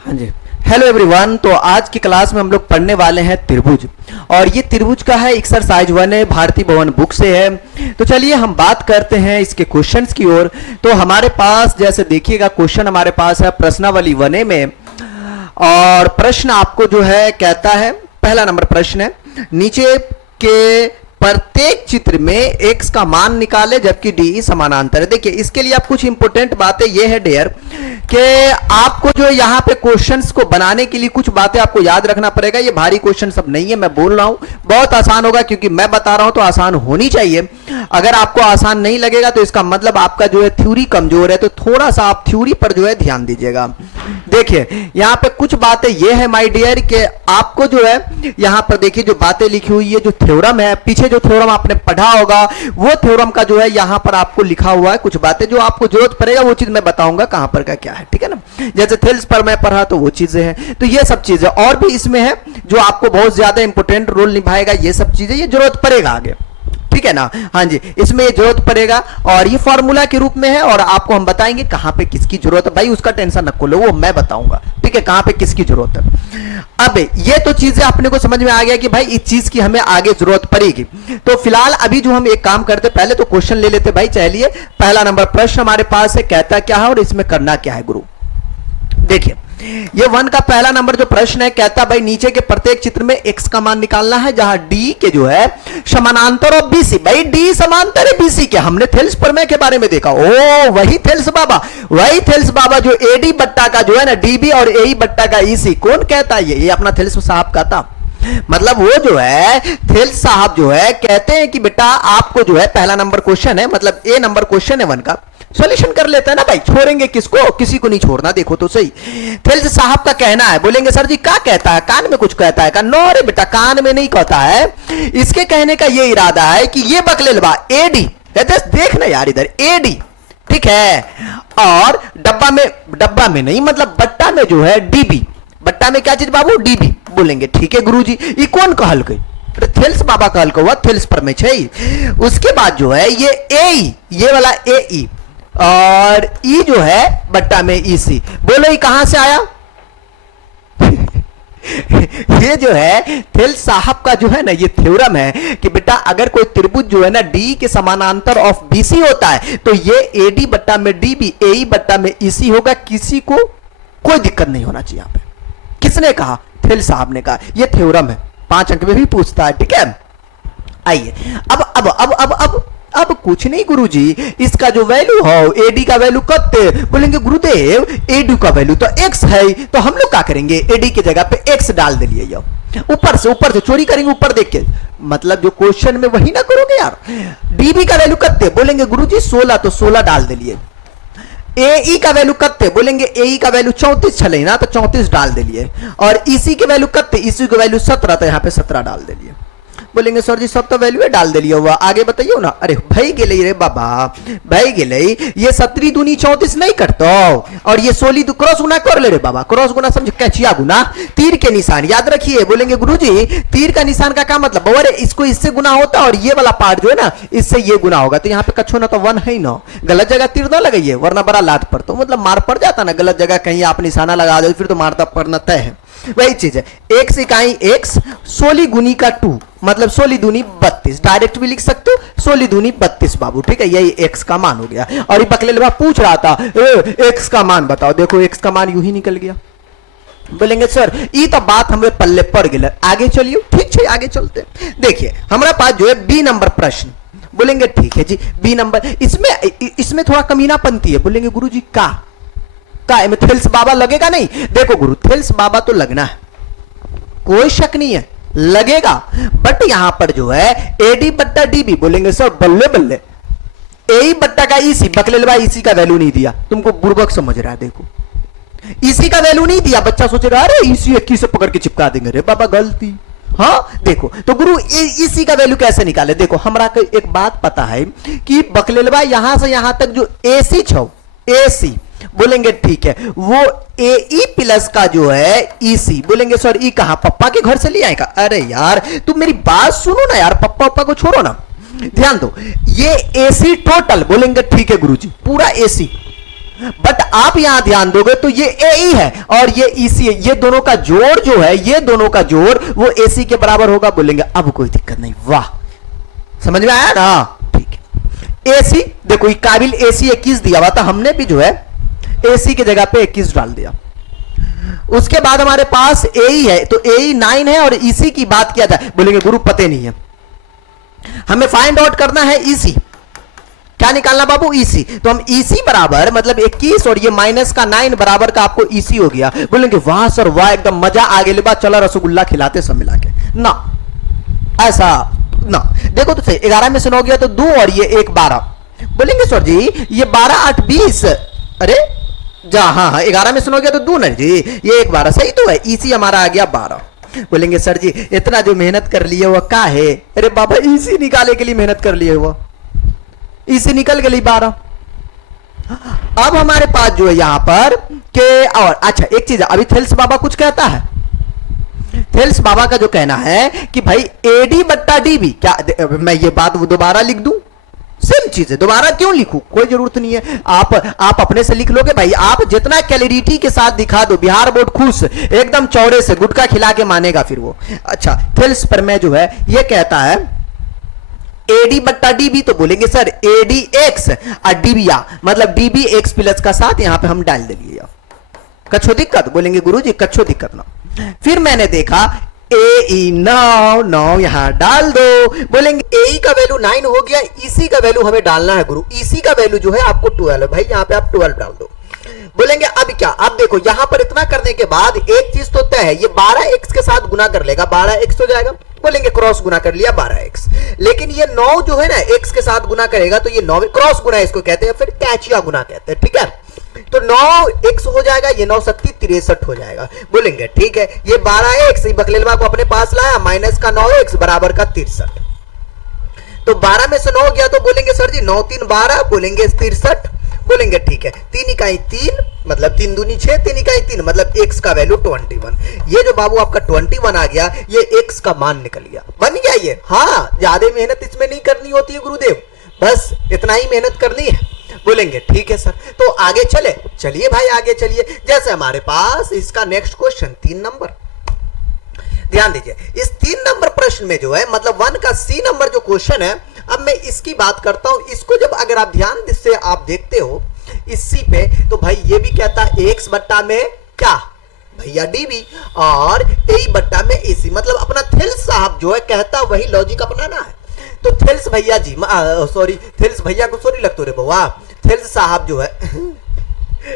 हाँ जी। Hello everyone. तो आज की क्लास में हम लोग पढ़ने वाले हैं त्रिभुज, और ये त्रिभुज का है एक्सरसाइज 1 है, भारती भवन बुक से है। तो चलिए हम बात करते हैं इसके क्वेश्चंस की ओर। तो हमारे पास जैसे देखिएगा क्वेश्चन हमारे पास है प्रश्नावली 1 में, और प्रश्न आपको जो है कहता है, पहला नंबर प्रश्न है, नीचे के प्रत्येक चित्र में x का मान निकाले जबकि डी समानांतर है। देखिए इसके लिए आप कुछ इंपॉर्टेंट बातें ये है डियर कि आपको जो यहाँ पे क्वेश्चंस को बनाने के लिए कुछ बातें आपको याद रखना पड़ेगा। ये भारी क्वेश्चन सब नहीं है, मैं बोल रहा हूं बहुत आसान होगा क्योंकि मैं बता रहा हूं तो आसान होनी चाहिए। अगर आपको आसान नहीं लगेगा तो इसका मतलब आपका जो है थ्योरी कमजोर है, तो थोड़ा सा आप थ्योरी पर जो है ध्यान दीजिएगा। देखिए यहाँ पे कुछ बातें ये है माय डियर कि आपको जो है यहाँ पर देखिए जो बातें लिखी हुई है, जो थ्योरम है, पीछे जो थ्योरम आपने पढ़ा होगा वो थ्योरम का जो है यहाँ पर आपको लिखा हुआ है कुछ बातें, जो आपको जरूरत पड़ेगा वो चीज मैं बताऊंगा कहां पर का क्या है, ठीक है ना। जैसे थेल्स पर मैं पढ़ा तो वो चीजें हैं, तो ये सब चीजें और भी इसमें है जो आपको बहुत ज्यादा इंपॉर्टेंट रोल निभाएगा। ये सब चीजें ये जरूरत पड़ेगा आगे, ठीक है ना। हाँ जी, इसमें ये जरूरत पड़ेगा और ये फॉर्मूला के रूप में है, और आपको हम बताएंगे कहां पे किसकी जरूरत है। भाई उसका टेंशन न लो, वो मैं बताऊंगा, ठीक है, कहां पे किसकी जरूरत है। अब ये तो चीजें अपने को समझ में आ गया कि भाई इस चीज की हमें आगे जरूरत पड़ेगी। तो फिलहाल अभी जो हम एक काम करते, पहले तो क्वेश्चन ले लेते भाई। चलिए पहला नंबर प्रश्न हमारे पास है, कहता क्या है और इसमें करना क्या है गुरु। देखिए ये 1 का पहला नंबर जो प्रश्न है, कहता भाई नीचे के प्रत्येक चित्र में x का मान निकालना है जहां d के जो है समानांतर और bc। भाई d समांतर है bc के, हमने थेल्स प्रमेय के बारे में देखा। ओ वही थेल्स बाबा जो ad बट्टा का जो है ना db और ae बट्टा का ec, कौन कहता है ये अपना थेल्स साहब कहता। मतलब वो जो है थेल्स साहब जो है कहते हैं कि बेटा आपको जो है पहला नंबर क्वेश्चन है, मतलब ए नंबर क्वेश्चन है 1 का, सॉल्यूशन कर लेते हैं ना भाई, छोड़ेंगे किसको, किसी को नहीं छोड़ना। देखो तो सही, थेल्स साहब का कहना है, बोलेंगे सर जी क्या कहता है, कान में कुछ कहता है का? नो रे बेटा, कान में नहीं कहता है। इसके कहने का ये इरादा है कि ये बकलेलवा एडी, देखना यार इधर एडी, ठीक है, और डब्बा में नहीं मतलब बट्टा में जो है डीबी, बट्टा में क्या चीज बाबू, डीबी। बोलेंगे ठीक है गुरुजी, ये कौन कहल गई? थेल्स बाबा कहल को, थेल्स पर में छै। उसके बाद जो है ये ए, ये वाला ए और ई जो है बट्टा में ई सी। बोलो ये कहां से आया? ये जो है थेल्स साहब का जो है ना ये थ्योरम है कि बेटा अगर कोई त्रिभुज जो है ना डी के समानांतर ऑफ बीसी होता है तो ये एडी बट्टा में डीबी, एई बट्टा में ईसी होगा। किसी को कोई दिक्कत नहीं होना चाहिए। यहां पे किसने कहा? थेल्स साहब ने कहा। ये थ्योरम है, 5 अंक में भी पूछता है, ठीक है। आइए अब कुछ नहीं गुरुजी, इसका जो वैल्यू हो एडी का वैल्यू कत्ते? बोलेंगे गुरुदेव एडी का वैल्यू तो x है, तो हम लोग क्या करेंगे, एडी की जगह पे x डाल दिए। ऊपर से चोरी करेंगे, ऊपर देख के, मतलब जो क्वेश्चन में वही ना करोगे यार। डीबी का वैल्यू कत्ते? बोलेंगे गुरुजी 16, तो 16 डाल दिए। एई का वैल्यू कत्ते? बोलेंगे एई का वैल्यू 34 छले ना, तो 34 डाल दिए। और ईसी के वैल्यू कत्ते? ईसी के वैल्यू 17, तो यहाँ पे 17 डाल दिए। बोलेंगे सर जी सब तो वैल्यू डाल दिया हुआ, आगे बताइए ना। अरे भाई गेले रे बाबा, भाई गेले, ये 17 दूनी 34 नहीं करतो, और ये 16 दू क्रॉस गुना कर ले रे बाबा, क्रॉस गुना समझ, कैचिया गुना, तीर के निशान याद रखिए। बोलेंगे गुरुजी तीर का निशान का क्या मतलब? अरे इसको इससे गुना होता और ये वाला पार्ट जो है ना इससे ये गुना होगा, तो यहाँ पे कच्छो ना तो 1 है ना, गलत जगह तीर ना लगाइए वरना बड़ा लात पर तो मतलब मार पड़ जाता ना, गलत जगह कहीं आप निशाना लगा दो फिर तो मारता पड़ना तय है। वही चीज है, x इकाई x, 16 गुनी का 2 मतलब 16 दूनी 32, डायरेक्ट भी लिख सकते हो 16 दूनी 32 बाबू, ठीक है। यही x का मान हो गया। और ये बकलेलवा पूछ रहा था x का मान बताओ, देखो x का मान यूं ही निकल गया। बोलेंगे सर ये तो बात हमें पल्ले पड़ गया, आगे चलिए, ठीक है आगे चलते। देखिए हमारे पास जो है बी नंबर प्रश्न। बोलेंगे ठीक है जी बी नंबर, इसमें थोड़ा कमीनापंती है। बोलेंगे गुरु जी का थेल्स बाबा लगेगा? नहीं, देखो गुरु थेल्स बाबा तो लगना है, कोई शक नहीं है, लगेगा, बट यहां पर जो है एडी बट्टा डीबी। बोलेंगे सर बल्ले बल्ले, एई बट्टा का ईसी, बकलेलवा ईसी का वैल्यू नहीं दिया, तुमको बुर्बक समझ रहा है। देखो ईसी का वैल्यू नहीं दिया, बच्चा सोच रहा है अरे ईसी 21 से पकड़ के चिपका देंगे, रे बाबा गलती। हाँ देखो तो गुरु इसी का वैल्यू कैसे निकाले? देखो हमरा एक बात पता है कि बकलेलवा यहां से यहां तक जो एसी छो, एसी बोलेंगे ठीक है, वो ए प्लस का जो है ईसी। बोलेंगे सर ई कहां, पप्पा के घर से ले आएगा? अरे यार तुम मेरी बात सुनो ना यार, पप्पा को छोड़ो ना, ध्यान दो। ये एसी टोटल, बोलेंगे ठीक है गुरुजी पूरा एसी, बट आप यहां ध्यान दोगे तो ये ए ई है और ये ईसी है, ये दोनों का जोड़ जो है, ये दोनों का जोड़ वो एसी के बराबर होगा। बोलेंगे अब कोई दिक्कत नहीं, वाह समझ में आया ना, ठीक है। एसी देखो ये काबिल एसी 21 दिया हुआ था, हमने भी जो है एसी की जगह पे 21 डाल दिया। उसके बाद हमारे पास एई है, तो एई 9 है और ईसी की बात किया जाए, बोलेंगे गुरु पते नहीं है, हमें फाइंड आउट करना है ईसी। क्या निकालना बाबू? ईसी। तो हम ईसी बराबर मतलब 21 और ये माइनस का 9 बराबर का आपको ईसी हो गया। बोलेंगे वाह सर वाह, एकदम मजा आ गया, बा चला रसगुल्ला खिलाते सब मिला के ना, ऐसा ना। देखो तो सही, 11 में से 9 गया तो 2 और ये 1 12। बोलेंगे सर जी ये 12 8 20, अरे जा हाँ हाँ 11 में से 9 गया तो 2 ना जी, ये 1 12 सही तो है, ईसी हमारा आ गया 12। बोलेंगे सर जी इतना जो मेहनत कर लिए वो क्या है? अरे बाबा ईसी निकालने के लिए मेहनत कर लिए वो, ईसी निकल गई 12। अब हमारे पास जो है यहां पर के और अच्छा एक चीज, अभी थेल्स बाबा कुछ कहता है। थेल्स बाबा का जो कहना है कि भाई एडी बट्टा डीबी, क्या मैं ये बात दोबारा लिख दूं? सेम चीज है, दोबारा क्यों लिखूं? कोई जरूरत नहीं है, आप अपने से लिख लोगे भाई। आप जितना क्लैरिटी के साथ दिखा दो, बिहार बोर्ड खुश एकदम चौड़े से गुटका खिला के मानेगा फिर वो। अच्छा थेल्स पर मैं जो है ये कहता है एडी बट्टा डीबी, तो बोलेंगे सर एडी एक्स और डीबीया मतलब डीबी एक्स प्लस का साथ यहां पे हम डाल देंगे। कच्छो दिक्कत? बोलेंगे गुरुजी कच्छो दिक्कत ना। फिर मैंने देखा ए ई 9 यहां डाल दो। बोलेंगे ए का वैल्यू 9 हो गया, ईसी का वैल्यू हमें डालना है गुरु, ईसी का वैल्यू जो है आपको 12 है भाई, यहां पे आप 12 डाल दो। बोलेंगे अब क्या? अब देखो यहां पर इतना करने के बाद एक चीज तो तय है, ये 12x के साथ गुना कर लेगा, 12x हो जाएगा। बोलेंगे क्रॉस गुना कर लिया 12x, लेकिन ये 9 जो है ना x के साथ गुना करेगा तो ये 9 क्रॉस गुना इसको कहते हैं, फिर कैचिया गुना कहते हैं, ठीक है। तो 9x हो जाएगा, ये 9 सत्ती 63 हो जाएगा। बोलेंगे ठीक है, ये 12x बकलेलवा को अपने पास लाया, माइनस का 9x बराबर का 63। तो 12 में से 9 गया तो बोलेंगे सर जी 9 3 12, बोलेंगे 63। बोलेंगे ठीक है, 3 इकाई 3 मतलब 3 दूनी 6, 3 इकाई 3 मतलब x का वैल्यू 21। ये जो बाबू आपका 21 आ गया, ये x का मान निकल गया, बन गया ये। हाँ ज्यादा मेहनत इसमें नहीं करनी होती है गुरुदेव, बस इतना ही मेहनत करनी है। बोलेंगे ठीक है सर, तो आगे चले, चलिए भाई आगे चलिए। जैसे हमारे पास इसका नेक्स्ट क्वेश्चन 3 नंबर, ध्यान दीजिए इस 3 नंबर प्रश्न में जो है मतलब 1 का सी नंबर जो क्वेश्चन है, अब मैं इसकी बात करता हूं। इसको जब अगर आप ध्यान से आप देखते हो इसी पे, तो भाई ये भी कहता है एक्स बट्टा में क्या भैया डीबी और ए बट्टा में एसी, मतलब अपना थेल्स साहब जो है कहता वही लॉजिक अपनाना है। तो थेल्स भैया जी सॉरी थेल्स भैया को सॉरी लगता रे बउआ, थेल्स साहब जो है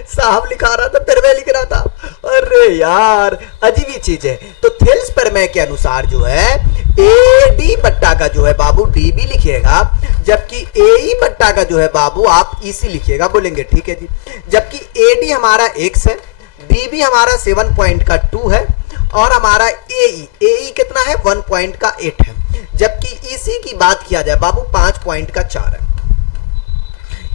साहब लिखा रहा था फिर मैं लिख रहा था, अरे यार अजीब ही चीज है। तो थेल्स प्रमेय के अनुसार जो है ए डी बट्टा का जो है बाबू डीबी लिखिएगा, जबकि ए ई बट्टा का जो है बाबू आप ईसी लिखिएगा। बोलेंगे ठीक है जी, जबकि ए डी हमारा x है, डीबी हमारा 7.2 है और हमारा ए ई कितना है 1.8 है, जबकि ईसी की बात किया जाए बाबू 5.4 है।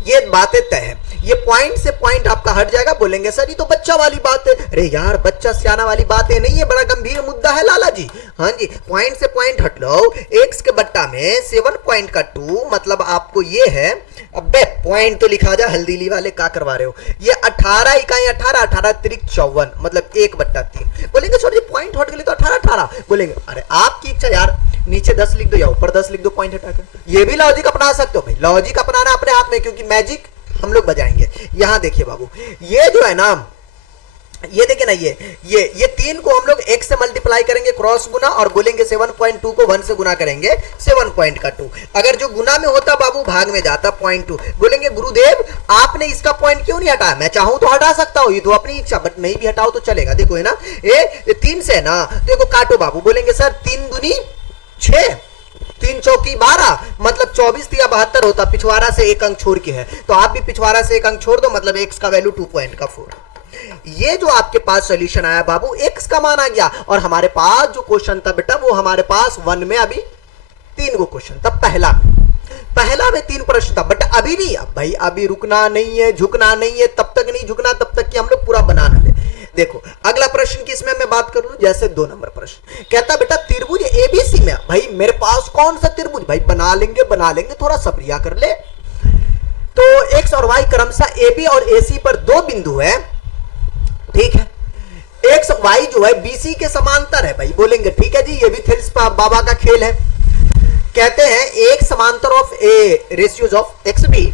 ये बातें तय है, ये पॉइंट से पॉइंट आपका हट जाएगा। बोलेंगे सर ये तो बच्चा वाली बात है, अरे यार बच्चा सियाना वाली बात है नहीं, है बड़ा गंभीर मुद्दा है लाला जी। हाँ जी पॉइंट से पॉइंट हट लो, एक्स के बट्टा में 7.2 मतलब आपको ये है, अबे पॉइंट तो लिखा जा, हल्दीली वाले क्या करवा रहे हो, ये 18 इकाई 18 18 अतिरिक्त 54 मतलब 1/3। बोलेंगे सर जी पॉइंट हट गए तो 18 बोलेंगे अरे आपकी इच्छा यार, नीचे 10 लिख दो या ऊपर 10 लिख दो पॉइंट हटा कर, ये भी लॉजिक अपना सकते हो भाई, लॉजिक अपनाना अपने हाथ में, क्योंकि मैजिक हम लोग बजाएंगे। यहां देखिए बाबू ये जो है ना, ये देखिए ना, ये 3 को हम लोग x से मल्टीप्लाई करेंगे क्रॉस गुना, और बोलेंगे 7.2 को 1 से गुना करेंगे 7.2। अगर जो गुना में होता बाबू भाग में जाता 0.2। बोलेंगे गुरुदेव आपने इसका पॉइंट क्यों नहीं हटाया? मैं चाहूं तो हटा सकता हूं, ये तो अपनी इच्छा, बट नहीं भी हटाओ तो चलेगा। देखो है ना ये 3 से ना, देखो काटो बाबू। बोलेंगे सर 3 दूनी 6, 3 चौकी 12 मतलब 24 या 72 होता, पिछवाड़ा से 1 अंक छोड़ के है, तो आप भी पिछवाड़ा से 1 अंक छोड़ दो, मतलब x का वैल्यू 2.4। ये जो आपके पास सॉल्यूशन आया बाबू x का मान आ गया, और हमारे पास जो क्वेश्चन था बेटा वो हमारे पास 1 में अभी 3 गो क्वेश्चन था, पहला में 3 प्रश्न था, बट अभी नहीं, अब भाई अभी रुकना नहीं है, झुकना नहीं है, तब तक नहीं झुकना तब तक कि हम लोग पूरा बना ना ले। देखो अगला प्रश्न की इसमें मैं बात करूं, जैसे 2 नंबर प्रश्न कहता बेटा त्रिभुज एबीसी में, भाई मेरे पास कौन सा त्रिभुज, भाई बना लेंगे थोड़ा सब्रिया कर ले। तो एक्स और वाई क्रमशः ए बी और ए सी पर दो बिंदु है, ठीक है। एक्स वाई जो है बीसी के समांतर है भाई, बोलेंगे ठीक है जी, ये भी थेल्स बाबा का खेल है। कहते हैं एक समांतर of a ratios of x b,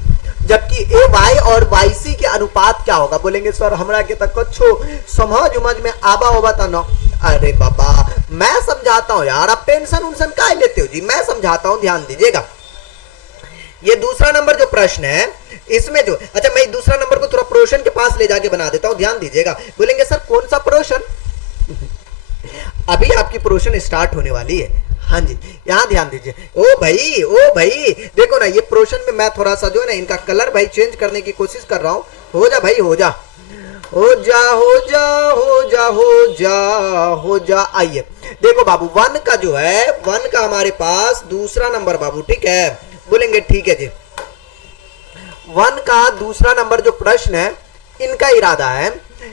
जबकि ए वाई और वाई सी के अनुपात क्या होगा। बोलेंगे सर हमरा के तक कच्छो समझ उमझ में आबा होगा था ना। अरे बाबा मैं समझाता हूं यार, आप टेंशन उनसन का लेते हो जी, मैं समझाता हूं, ध्यान दीजिएगा। ये दूसरा नंबर जो प्रश्न है इसमें जो, अच्छा मैं दूसरा नंबर को थोड़ा प्रोशन के पास ले जाके बना देता हूं, ध्यान दीजिएगा। बोलेंगे सर कौन सा प्रोशन, अभी आपकी प्रोशन स्टार्ट होने वाली है। हाँ जी यहाँ ध्यान दीजिए। ओ भाई देखो ना, ये प्रोशन में मैं थोड़ा सा जो है ना इनका कलर भाई चेंज करने की कोशिश कर रहा हूं। हो जा भाई हो जा हो जा हो जा हो जा हो जा हो जा। आइए देखो बाबू, वन का जो है, वन का हमारे पास दूसरा नंबर बाबू, ठीक है। बोलेंगे ठीक है जी, वन का दूसरा नंबर जो प्रश्न है, इनका इरादा है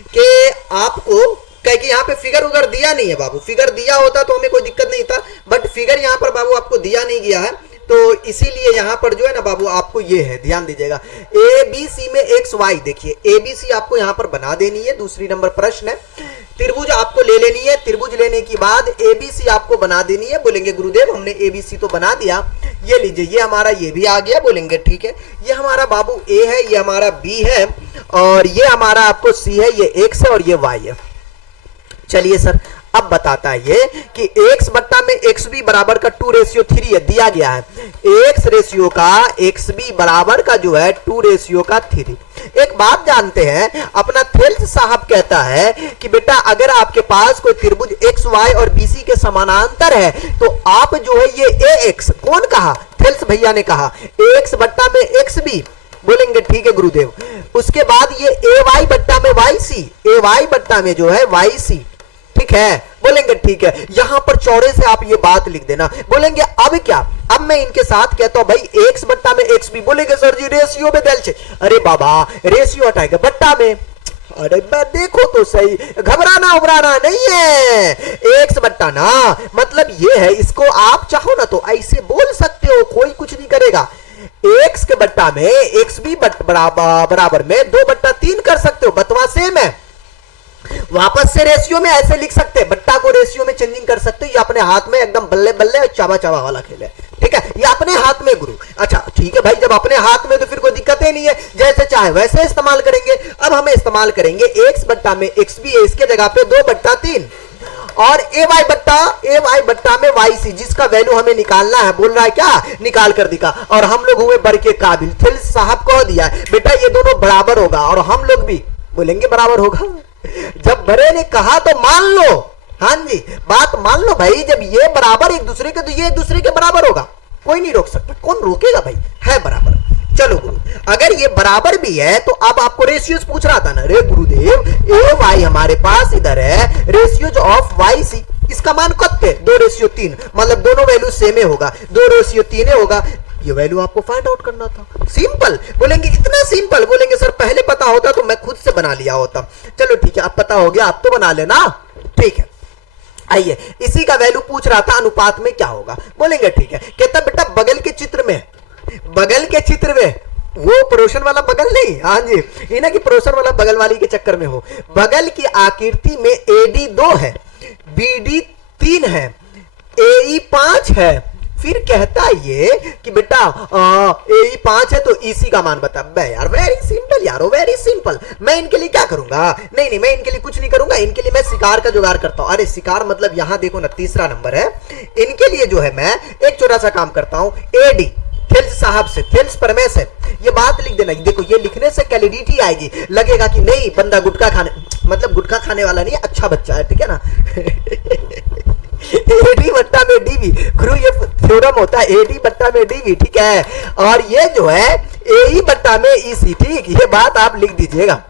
कि आपको, कह कि यहाँ पे फिगर उगर दिया नहीं है बाबू, फिगर दिया होता तो हमें कोई दिक्कत नहीं था, बट फिगर यहाँ पर बाबू आपको दिया नहीं गया है, तो इसीलिए यहाँ पर जो है ना बाबू आपको ये है, ध्यान दीजिएगा। ए बी सी में एक्स वाई, देखिए ए बी सी आपको यहाँ पर बना देनी है, दूसरी नंबर प्रश्न है। त्रिभुज आपको ले लेनी है, त्रिभुज लेने के बाद ए बी सी आपको बना देनी है। बोलेंगे गुरुदेव हमने ए बी सी तो बना दिया, ये लीजिए ये हमारा ये भी आ गया। बोलेंगे ठीक है, ये हमारा बाबू ए है, ये हमारा बी है, और ये हमारा आपको सी है, ये एक्स है और ये वाई है। चलिए सर अब बताता है ये कि x बट्टा में एक्स बी बराबर का 2:3 है, दिया गया है x रेशियो का एक्स बी बराबर का जो है 2:3। एक बात जानते हैं, अपना थेल्स साहब कहता है कि बेटा अगर आपके पास कोई त्रिभुज एक्स वाई और बीसी के समानांतर है तो आप जो है ये ए एक्स, कौन कहा, थेल्स भैया ने कहा, एक्स बट्टा में एक्स बी। बोलेंगे ठीक है गुरुदेव। उसके बाद ये ए वाई बट्टा में वाई सी, ए वाई बट्टा में जो है वाई सी, ठीक है। बोलेंगे ठीक है, यहां पर चौड़े से आप ये बात लिख देना। बोलेंगे अब क्या, अब मैं इनके साथ कहता हूं भाई एक्स बट्टा में एक्स बी। बोलेंगे सर जी रेशियो में दल से, अरे बाबा रेशियो हटाएगा बट्टा में, अरे देखो तो सही, घबराना उबराना नहीं है। एक्स बट्टा ना मतलब ये है, इसको आप चाहो ना तो ऐसे बोल सकते हो, कोई कुछ नहीं करेगा। एक्स के बट्टा में एक्स बी बराबर में 2/3 कर सकते हो, बतवा सेम है। वापस से रेशियो में ऐसे लिख सकते हैं, बट्टा को रेशियो में चेंजिंग कर सकते हो, ये अपने हाथ में एकदम बल्ले बल्ले और चावा चावा वाला खेल है, ठीक है, ये अपने हाथ में गुरु। अच्छा ठीक है भाई, जब अपने हाथ में तो फिर कोई दिक्कत ही नहीं है, जैसे चाहे वैसे इस्तेमाल करेंगे। अब हम इस्तेमाल करेंगे एक्स बट्टा में एक्स बी, इसके जगह पे 2/3 और ए वाई बट्टा में वाई सी, जिसका वैल्यू हमें निकालना है। बोल रहा है क्या, निकाल कर दिखा, और हम लोग हुए बर के काबिल। थेल्स साहब कह दिया बेटा ये दोनों बराबर होगा, और हम लोग भी बोलेंगे बराबर होगा। जब बड़े ने कहा तो मान लो, हाँ जी बात मान लो भाई, जब ये बराबर एक दूसरे के तो ये एक दूसरे के बराबर होगा, कोई नहीं रोक सकता, कौन रोकेगा भाई, है बराबर। चलो गुरु, अगर ये बराबर भी है तो अब आपको रेशियोज पूछ रहा था ना, रे गुरुदेव ए वाई हमारे पास इधर है, रेशियोज ऑफ वाई सी, इसका मान कत है 2:3, मतलब दोनों वैल्यू सेम ही होगा, 2:3 होगा। ये वैल्यू आपको फाइंड आउट करना था, सिंपल। बोलेंगे इतना सिंपल, बोलेंगे सर पहले पता होता तो मैं खुद से बना लिया होता। चलो ठीक है, अब पता हो गया, आप तो बना लेना, ठीक है। आइए इसी का वैल्यू पूछ रहा था, अनुपात में क्या होगा। बोलेंगे ठीक है, कहता बेटा बगल के चित्र में, बगल के चित्र में, वो पड़ोसन वाला बगल नहीं, हाँ जी ये ना कि पड़ोसन वाला बगल वाली के चक्कर में हो, बगल की आकृति में एडी 2 है, बीडी 3 है, एई 5 है। फिर कहता ये कि बेटा ए 5 है तो ईसी का मान बता। बे यार वेरी सिंपल यारो, वेरी सिंपल। मैं इनके लिए क्या करूंगा, नहीं मैं इनके लिए कुछ नहीं करूंगा, इनके लिए मैं शिकार का जुगाड़ करता हूं। अरे शिकार मतलब यहाँ देखो ना, तीसरा नंबर है, इनके लिए जो है मैं एक छोटा सा काम करता हूं, एडी थेल्स साहब से, थेल्स परमेश है, ये बात लिख देना। देखो ये लिखने से कैलिडिटी आएगी, लगेगा कि नहीं बंदा गुटखा खाने, मतलब गुटखा खाने वाला नहीं, अच्छा बच्चा है, ठीक है ना। एडी बट्टा में डीवी, गुरु ये थ्योरम होता है, एडी बट्टा में डीवी, ठीक है। और ये जो है एई बट्टा में ईसी, ठीक, ये बात आप लिख दीजिएगा।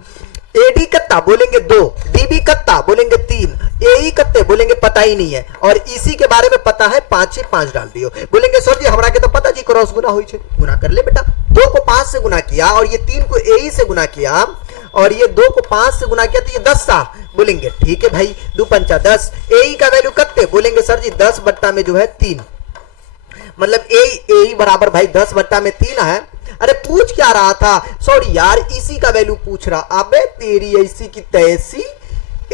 एडी कत्ता बोलेंगे 2, डीबी कत्ता बोलेंगे 3, एई कत्ते बोलेंगे पता ही नहीं है, और इसी के बारे में पता है 5 से 5 डाल दियो। बोलेंगे सर जी हमरा के तो पता जी क्रॉस गुना हुई छे, गुना कर ले बेटा। 2 को 5 से गुना किया और ये 3 को एई से गुना किया और ये 2 को 5 से गुना किया तो ये 10 सा। बोलेंगे ठीक है भाई, 2 पंचा 10। एई का वैल्यू कत्ते बोलेंगे सर जी 10 बट्टा में जो है 3, मतलब एई बराबर भाई 10 बट्टा में 3 है। अरे पूछ क्या रहा था, सॉरी यार, इसी का वैल्यू पूछ रहा। अबे तेरी ऐसी की तैसी,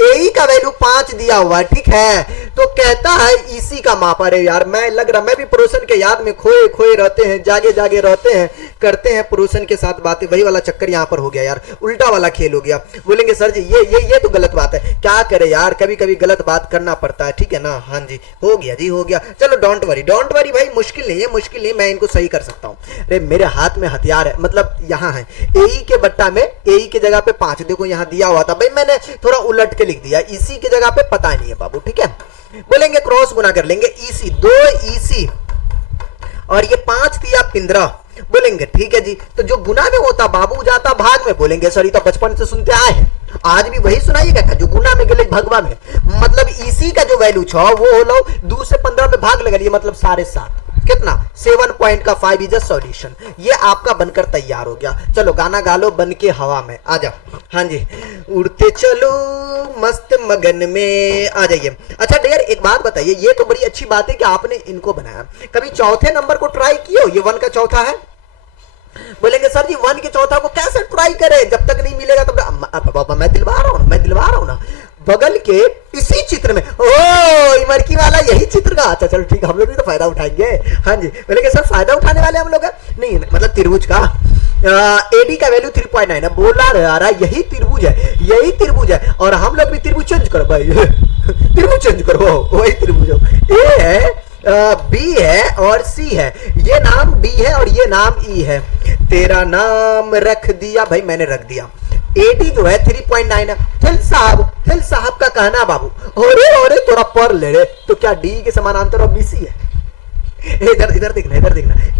ए का वैल्यू 5 दिया हुआ, ठीक है, तो कहता है इसी का माप। अरे यार मैं लग रहा, मैं भी प्रोशन के याद में खोए खोए रहते हैं, जागे जागे रहते हैं, करते हैं प्रोशन के साथ बातें, वही वाला चक्कर यहाँ पर हो गया यार, उल्टा वाला खेल हो गया। बोलेंगे सर जी ये तो गलत बात है, क्या करे यार, कभी कभी गलत बात करना पड़ता है, ठीक है ना। हाँ जी हो गया जी, हो गया, चलो डोंट वरी भाई, मुश्किल नहीं है, मुश्किल नहीं, मैं इनको सही कर सकता हूँ। अरे मेरे हाथ में हथियार है, मतलब यहाँ है ए के बट्टा में, ए की जगह पे 5, देखो यहाँ दिया हुआ था भाई, मैंने थोड़ा उलट के लिख दिया, इसी की जगह पे पता नहीं है बाबू, ठीक है। बोलेंगे क्रॉस गुना कर लेंगे, ईसी 2 ईसी और ये 5 दिया 15, बोलेंगे ठीक है जी, तो जो गुना में होता बाबू जाता भाग में। बोलेंगे सर ये तो बचपन से सुनते आए हैं, आज भी वही सुनाइएगा क्या, जो गुना में गले भगवा में, मतलब ईसी का जो वैल्यू 6 वो हो लो 2 से 15 में भाग लगा, मतलब 7.5, कितना 7 पॉइंट का 5 इज अ सॉल्यूशन। ये आपका बनकर तैयार हो गया। चलो गाना गा लो बन के हवा में, आ जाओ। हाँ जी, उड़ते चलो मस्त मगन में, आ जाइए। अच्छा डियर एक बात बताइए, ये तो बड़ी अच्छी बात है कि आपने इनको बनाया, कभी चौथे नंबर को ट्राई किया, ये 1 का चौथा है। बोलेंगे सर जी 1 के चौथा को कैसे ट्राई करें, जब तक नहीं मिलेगा तब मैं दिलवा रहा हूं ना, बगल के इसी चित्र में, ओ इमरकी वाला यही चित्र का, अच्छा चलो ठीक है, हम लोग भी तो फायदा उठाएंगे। हाँ जी, बोलेंगे सर फायदा उठाने वाले हम लोग हैं, नहीं मतलब त्रिभुज का एडी का वैल्यू 3.9 है, बोला रहा यही त्रिभुज है, और हम लोग भी त्रिभुज चेंज करो भाई त्रिभुज चेंज करो, वही त्रिभुज ए है, बी है और सी है, ये नाम डी है और ये नाम ई है, तेरा नाम रख दिया भाई, मैंने रख दिया। एडी जो है 3.9 है, थिल साहब का कहना बाबू, अरे थोड़ा पर ले रे, तो क्या डी के समानांतर और बीसी है, इधर देखना,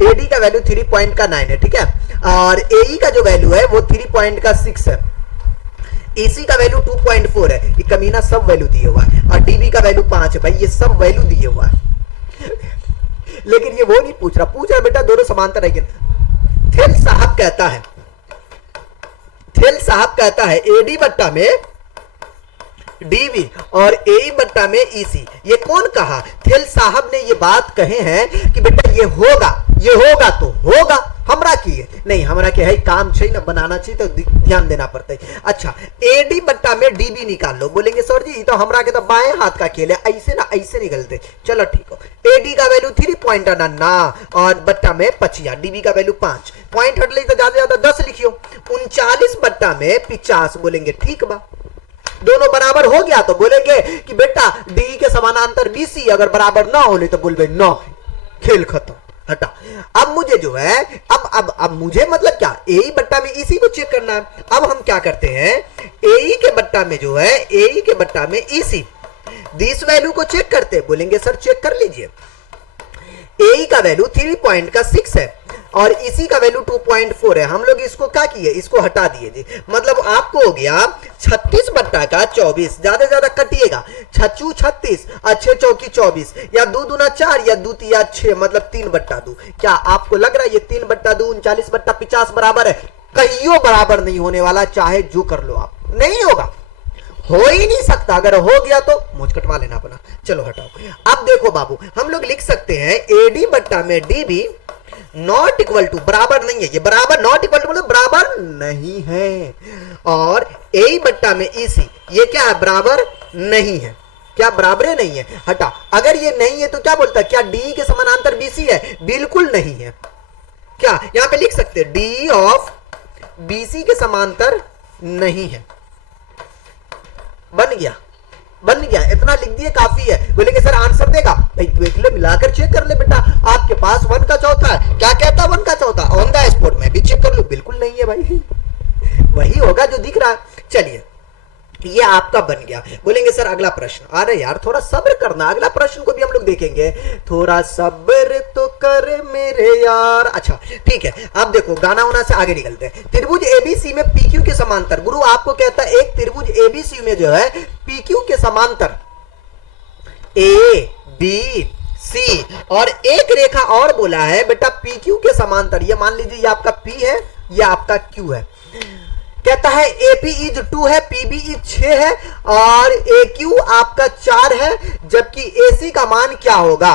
एडी का वैल्यू 3.9 है, ठीक है, और एई का जो वैल्यू है वो 3.6 है, एसी का वैल्यू 2.4 है, ये कमीना सब वैल्यू दिए हुआ है, और डीबी का वैल्यू 5 है भाई, ये सब वैल्यू दिए हुआ है लेकिन ये वो नहीं पूछ रहा बेटा दोनों समांतर है कि, थिल साहब कहता है एडी बट्टा में डीवी और एई बट्टा में ईसी, ये कौन कहा, थिल साहब ने ये बात कहे हैं कि बेटा ये होगा तो होगा, हमरा की है नहीं, हमरा के है काम चाहिए ना, बनाना चाहिए तो ध्यान देना पड़ता है। अच्छा एडी बट्टा में डीबी निकाल लो, बोलेंगे सर जी तो हमरा के तो बाएं हाथ का खेल है, ऐसे निकलते, चलो ठीक हो, एडी का वैल्यू 3.9 और बट्टा में 25, डीबी का वैल्यू 5, पॉइंट हट ले तो ज्यादा ज्यादा 10 लिखियो, 39 बट्टा में 50, बोलेंगे ठीक बा, दोनों बराबर हो गया तो बोलेंगे कि बेटा डी के समानांतर बीसी अगर बराबर ना होले तो बोलबे ना, खेल खत्म, हटा। अब मुझे जो है अब मुझे मतलब क्या, ए बट्टा में इसी को चेक करना है। अब हम क्या करते हैं, ए के बट्टा में जो है, ए के बट्टा में इसी दिस वैल्यू को चेक करते हैं, बोलेंगे सर चेक कर लीजिए, ए का वैल्यू 3.6 है और इसी का वैल्यू 2.4 है, हम लोग इसको क्या किए, इसको हटा दिए जी, मतलब आपको हो गया 36 बट्टा का 24, ज्यादा ज्यादा कटिएगा, 6 36 अच्छे चौकी 24, या 2 दूना 4 या 2 तिया 6, मतलब 3 बट्टा 2। क्या आपको लग रहा है ये 3 बट्टा 2 39 बट्टा 50 बराबर है, कहियो बराबर नहीं होने वाला, चाहे जो कर लो आप, नहीं होगा, हो ही नहीं सकता, अगर हो गया तो मुझ कटवा लेना अपना, चलो हटाओ। अब देखो बाबू हम लोग लिख सकते हैं एडी बट्टा में डीबी नॉट इक्वल टू, बराबर नहीं है, ये बराबर नॉट इक्वल टू मतलब बराबर नहीं है, और ए बट्टा में ईसी ये क्या है, बराबर नहीं है, क्या बराबर नहीं है, हटा, अगर ये नहीं है तो क्या बोलता है, क्या डी के समानांतर बीसी है, बिल्कुल नहीं है, क्या यहां पे लिख सकते हैं डी ऑफ बीसी के समांतर नहीं है, बन गया, इतना लिख दिए काफी है। बोलेंगे सर आंसर देगा भाई, देख ले मिलाकर चेक कर ले बेटा, आपके पास 1 का चौथा है, क्या कहता है 1 का चौथा, ऑन द स्पॉट में भी चेक कर लो, बिल्कुल नहीं है भाई, वही होगा जो दिख रहा है। चलिए ये आपका बन गया। बोलेंगे सर अगला प्रश्न, अरे यार थोड़ा सब्र करना, अगला प्रश्न को भी हम लोग देखेंगे, थोड़ा सब्र तो कर मेरे यार। अच्छा ठीक है, अब देखो गाना उना से आगे निकलते हैं। त्रिभुज एबीसी में पीक्यू के समांतर, गुरु आपको कहता है एक त्रिभुज एबीसी में जो है पीक्यू के समांतर ए बी सी और एक रेखा और बोला है बेटा पीक्यू के समांतर, ये मान लीजिए ये आपका पी है, ये आपका क्यू है, कहता है एपी इज 2 है, पीबी इज 6 है और ए क्यू आपका 4 है, जबकि एसी का मान क्या होगा,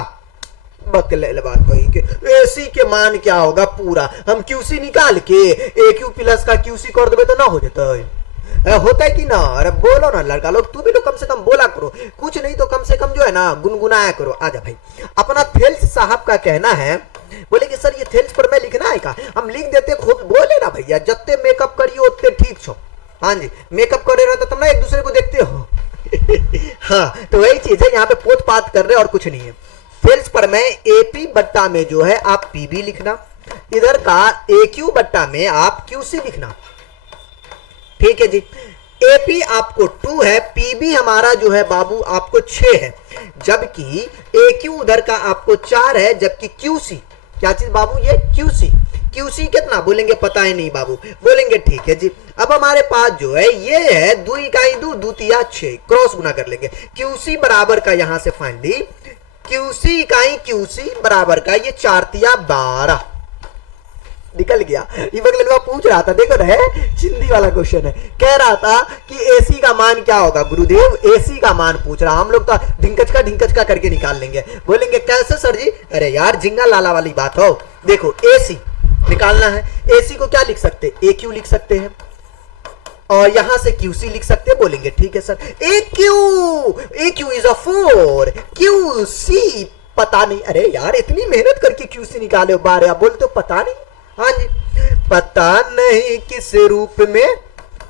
बकलेल बात कही कि एसी के मान क्या होगा पूरा, हम क्यूसी निकाल के ए क्यू प्लस का क्यूसी कर देवे तो ना हो जाता है, होता है कि ना। अरे बोलो ना लड़का लोग, तू भी तो कम से कम बोला करो, कुछ नहीं तो कम से कम जो है ना गुनगुनाया करो। आजा भाई, अपना थेल्स साहब का कहना है, बोले कि सर ये थेल्स पर मैं लिखना है का, हम लिख देते खूब। बोले ना भैया जितने मेकअप करिए उतने ठीक छो। हाँ जी, मेकअप करे रहते तुम ना एक दूसरे को देखते हो। हाँ तो वही चीज है, यहाँ पे पोत पात कर रहे और कुछ नहीं है। थेल्स पर मैं एपी बट्टा में जो है आप पीबी लिखना, इधर का एक्यू बट्टा में आप क्यूसी लिखना, ठीक है जी। एपी आपको 2 है, पीबी हमारा जो है बाबू आपको 6 है, जबकि एक्यू उधर का आपको 4 है, जबकि क्यूसी क्या चीज बाबू, ये क्यूसी, क्यूसी कितना बोलेंगे पता ही नहीं बाबू, बोलेंगे ठीक है जी। अब हमारे पास जो है ये है 2 इकाई 2 दूतिया 6, क्रॉस गुना कर लेंगे। क्यूसी बराबर का यहां से फाइंड ली, क्यूसी इकाई क्यूसी बराबर का ये 4 तिया 12 निकल गया। ये बगल पूछ रहा था, देखो ना चिंदी वाला क्वेश्चन है, कह रहा था कि एसी का मान क्या होगा गुरुदेव, एसी का मान पूछ रहा, हम लोग तो ढिंकच का करके निकाल लेंगे। बोलेंगे कैसे सर जी, अरे यार झिंगा लाला वाली बात हो। देखो एसी निकालना है, एसी को क्या लिख सकते, ए क्यू लिख सकते हैं और यहां से क्यूसी लिख सकते हैं। बोलेंगे ठीक है sir, A Q is a 4, QC पता नहीं। अरे यार इतनी मेहनत करके क्यूसी निकाले हो, बारे आप बोलते हो पता नहीं। हाँ जी, पता नहीं किस रूप में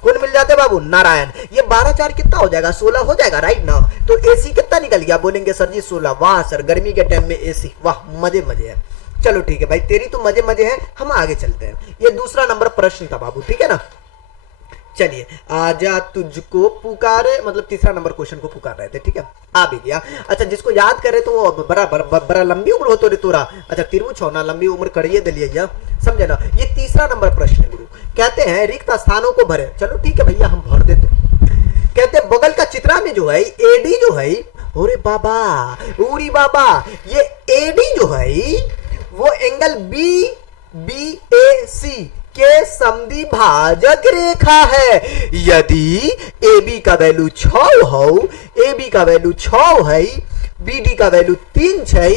कौन मिल जाते बाबू, नारायण। ये 12 4 कितना हो जाएगा, 16 हो जाएगा राइट ना। तो एसी कितना निकल गया, बोलेंगे सर जी 16। वाह सर, गर्मी के टाइम में एसी, वाह मजे मजे है। चलो ठीक है भाई, तेरी तो मजे मजे है, हम आगे चलते हैं। ये दूसरा नंबर प्रश्न था बाबू, ठीक है ना। चलिए, आजा तुझको पुकारे, मतलब तीसरा नंबर क्वेश्चन को पुकार रहे थे, ठीक है, आ भी गया। अच्छा जिसको याद करे तो वो बड़ा लंबी उम्र हो तो रे तोरा, अच्छा तिरु छो ना लंबी उम्र करिए दिलिए, समझे ना। ये तीसरा नंबर प्रश्न गुरु कहते हैं रिक्त स्थानों को भरे। चलो ठीक है भैया, हम भर देते। कहते हैं बगल का चित्रा में जो है एडी जो है, ओरे बाबा उरी बाबा, ये एडी जो है वो एंगल बी ए सी के समद्वि भाजक रेखा है। यदि ए बी का वैल्यू 6 हो, ए बी का वैल्यू 6 है, बी डी का वैल्यू 3 है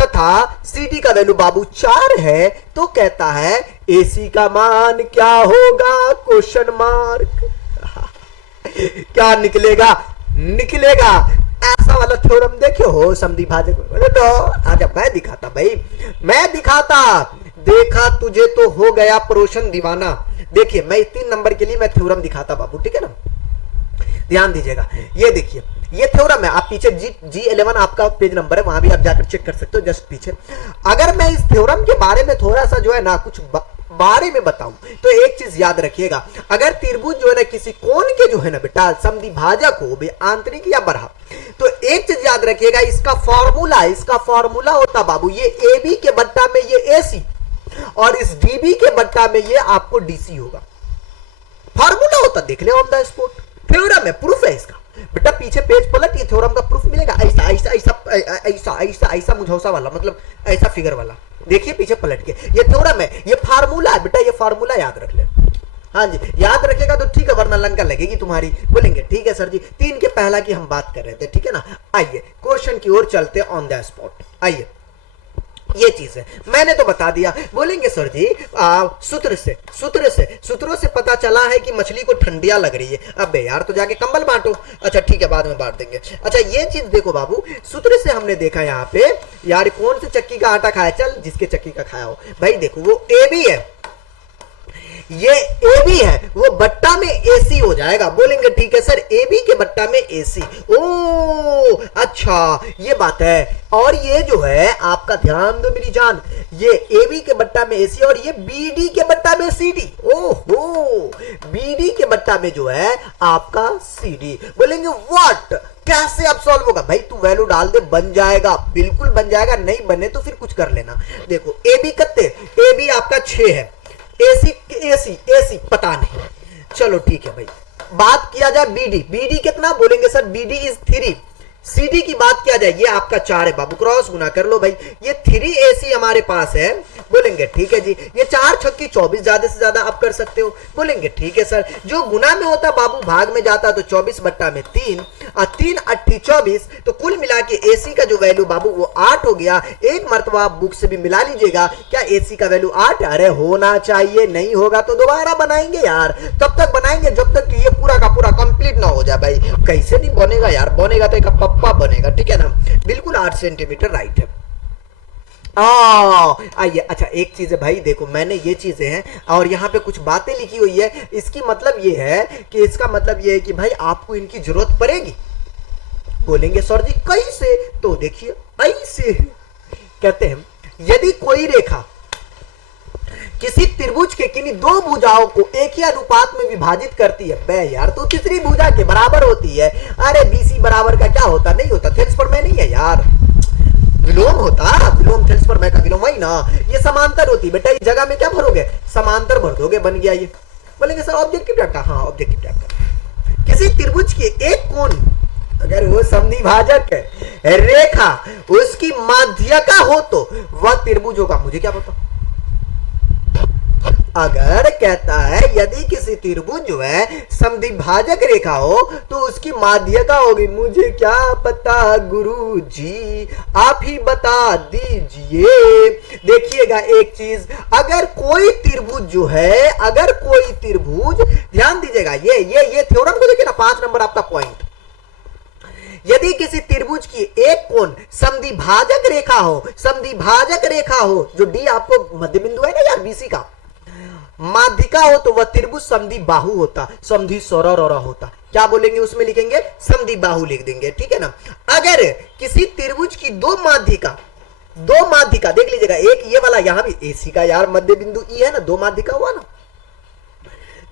तथा सी डी का वैल्यू बाबू 4 है, तो कहता है ए सी का मान क्या होगा, क्वेश्चन मार्क। क्या निकलेगा, निकलेगा ऐसा वाला थ्योरम देखे हो समद्वि भाजक। बोले तो आज मैं दिखाता भाई, मैं दिखाता, देखा तुझे तो हो गया प्रोशन दीवाना। देखिए मैं 3 नंबर के लिए मैं थ्योरम दिखाता बाबू, ठीक है ना, ध्यान दीजिएगा। ये देखिए ये थ्योरम है, आप पीछे G11 आपका पेज नंबर है, वहां भी आप जाकर चेक कर सकते हो, जस्ट पीछे। अगर मैं इस थ्योरम के बारे में थोड़ा सा जो है ना कुछ बारे में बताऊं तो एक चीज याद रखिएगा, अगर त्रिभुज जो है ना किसी कोण के जो है ना बेटा समद्वि भाजक हो, बे आंतरिक या बरहा, तो एक चीज याद रखिएगा, इसका फॉर्मूला होता बाबू ये ए बी के बट्टा में ये ए सी और इस डीबी के बट्टा में ये आपको डीसी होगा। फार्मूला होता, देख ले ऑन द स्पॉट, थ्योरम है, प्रूफ है इसका। बेटा पीछे पेज पलट, ये थ्योरम का प्रूफ मिलेगा। ऐसा ऐसा ऐसा ऐसा ऐसा ऐसा मुझौसा वाला, मतलब ऐसा फिगर वाला, देखिए पीछे पलट के, ये थ्योरम है, ये फार्मूला है बेटा, ये फार्मूला याद रख ले। हाँ जी, याद रखेगा तो ठीक है, वरना लंका लगेगी तुम्हारी। बोलेंगे ठीक है सर जी, 3 के पहला की हम बात कर रहे थे, ठीक है ना। आइए क्वेश्चन की ओर चलते ऑन द स्पॉट। आइए, ये चीज है, मैंने तो बता दिया। बोलेंगे सर जी सूत्रों से पता चला है कि मछली को ठंडिया लग रही है। अबे यार तो जाके कंबल बांटो। अच्छा ठीक है, बाद में बांट देंगे। अच्छा ये चीज देखो बाबू, सूत्र से हमने देखा यहाँ पे यार कौन से चक्की का आटा खाया, चल जिसके चक्की का खाया हो भाई। देखो वो ए बी है, ये ए बी है, वो बट्टा में एसी हो जाएगा। बोलेंगे ठीक है सर, ए बी के बट्टा में एसी, ओ अच्छा ये बात है। और ये जो है आपका ध्यान दो मेरी जान, ये ए बी के बट्टा में एसी और ये बी डी के बट्टा में सी डी। ओहो, बी डी के बट्टा में जो है आपका सी डी। बोलेंगे व्हाट, कैसे अब सॉल्व होगा भाई, तू वैल्यू डाल दे, बन जाएगा, बिल्कुल बन जाएगा, नहीं बने तो फिर कुछ कर लेना। देखो ए बी कितने, ए बी आपका 6 है, एसी पता नहीं, चलो ठीक है भाई। बात किया जाए बीडी, बीडी कितना, बोलेंगे सर बीडी इज 3, CD की बात किया जाए, ये आपका 4 है बाबू, क्रॉस गुना कर लो भाई, ये 3AC हमारे पास है, बोलेंगे ठीक है जी। ये 4 छक्की 24 ज्यादा से ज्यादा आप कर सकते हो, बोलेंगे ठीक है सर। जो गुना में होता बाबू भाग में जाता तो 24 बट्टा में 3 और 3 8 24, तो कुल मिला के AC का जो वैल्यू बाबू वो 8 हो गया। एक मर्तबा आप बुक से भी मिला लीजिएगा, क्या AC का वैल्यू 8? अरे होना चाहिए, नहीं होगा तो दोबारा बनाएंगे यार, तब तक बनाएंगे जब तक कि ये पूरा का पूरा कंप्लीट ना हो जाए भाई। कैसे नहीं बनेगा यार, बनेगा तो एक पप्पा बनेगा, ठीक है ना। बिल्कुल 8 सेंटीमीटर राइट है। आइए, अच्छा एक चीज है भाई, देखो मैंने ये चीजें हैं और यहाँ पे कुछ बातें लिखी हुई है, इसकी मतलब ये है कि इसका मतलब ये है कि भाई आपको इनकी जरूरत पड़ेगी। बोलेंगे सर जी कैसे? तो देखिए ऐसे कहते हैं, यदि कोई रेखा किसी त्रिभुज के किन्हीं दो भुजाओं को एक ही अनुपात में विभाजित करती है, बे यार तो तीसरी भुजा के बराबर होती है। अरे BC बराबर का क्या होता? नहीं होता, थेल्स पर मैं नहीं है यार, विलोम होता, विलोम थेल्स पर मैं का विलोम, वही ना। ये समांतर होती बेटा, इस जगह में क्या भरोगे? समांतर भर दोगे, बन गया ये। बोलेंगे सर ऑब्जेक्टिव टाइप का, हाँ ऑब्जेक्टिव टाइप का। किसी त्रिभुज के एक कोण अगर वो समद्विभाजक रेखा उसकी माध्यिका हो तो वह त्रिभुज होगा। मुझे क्या पता? अगर कहता है यदि किसी त्रिभुज जो है समद्विभाजक रेखा हो तो उसकी माध्यिका होगी, मुझे क्या पता गुरुजी, आप ही बता दीजिए। देखिएगा एक चीज, अगर कोई त्रिभुज जो है, अगर कोई त्रिभुज, ध्यान दीजिएगा, ये थ्योरम को देखिए ना, 5 नंबर आपका पॉइंट। यदि किसी त्रिभुज की एक कोण समद्विभाजक रेखा हो, समद्विभाजक रेखा हो, जो डी आपको मध्य बिंदु है ना यार BC का, माध्यिका हो तो वह त्रिभुज समद्विबाहु होता, समद्वि सरर होता। क्या बोलेंगे उसमें? लिखेंगे समद्विबाहु लिख देंगे, ठीक है ना। अगर किसी त्रिभुज की दो माध्यिका देख लीजिएगा, एक ये वाला यहां भी AC का यार मध्य बिंदु E है ना, दो माध्यिका हुआ ना,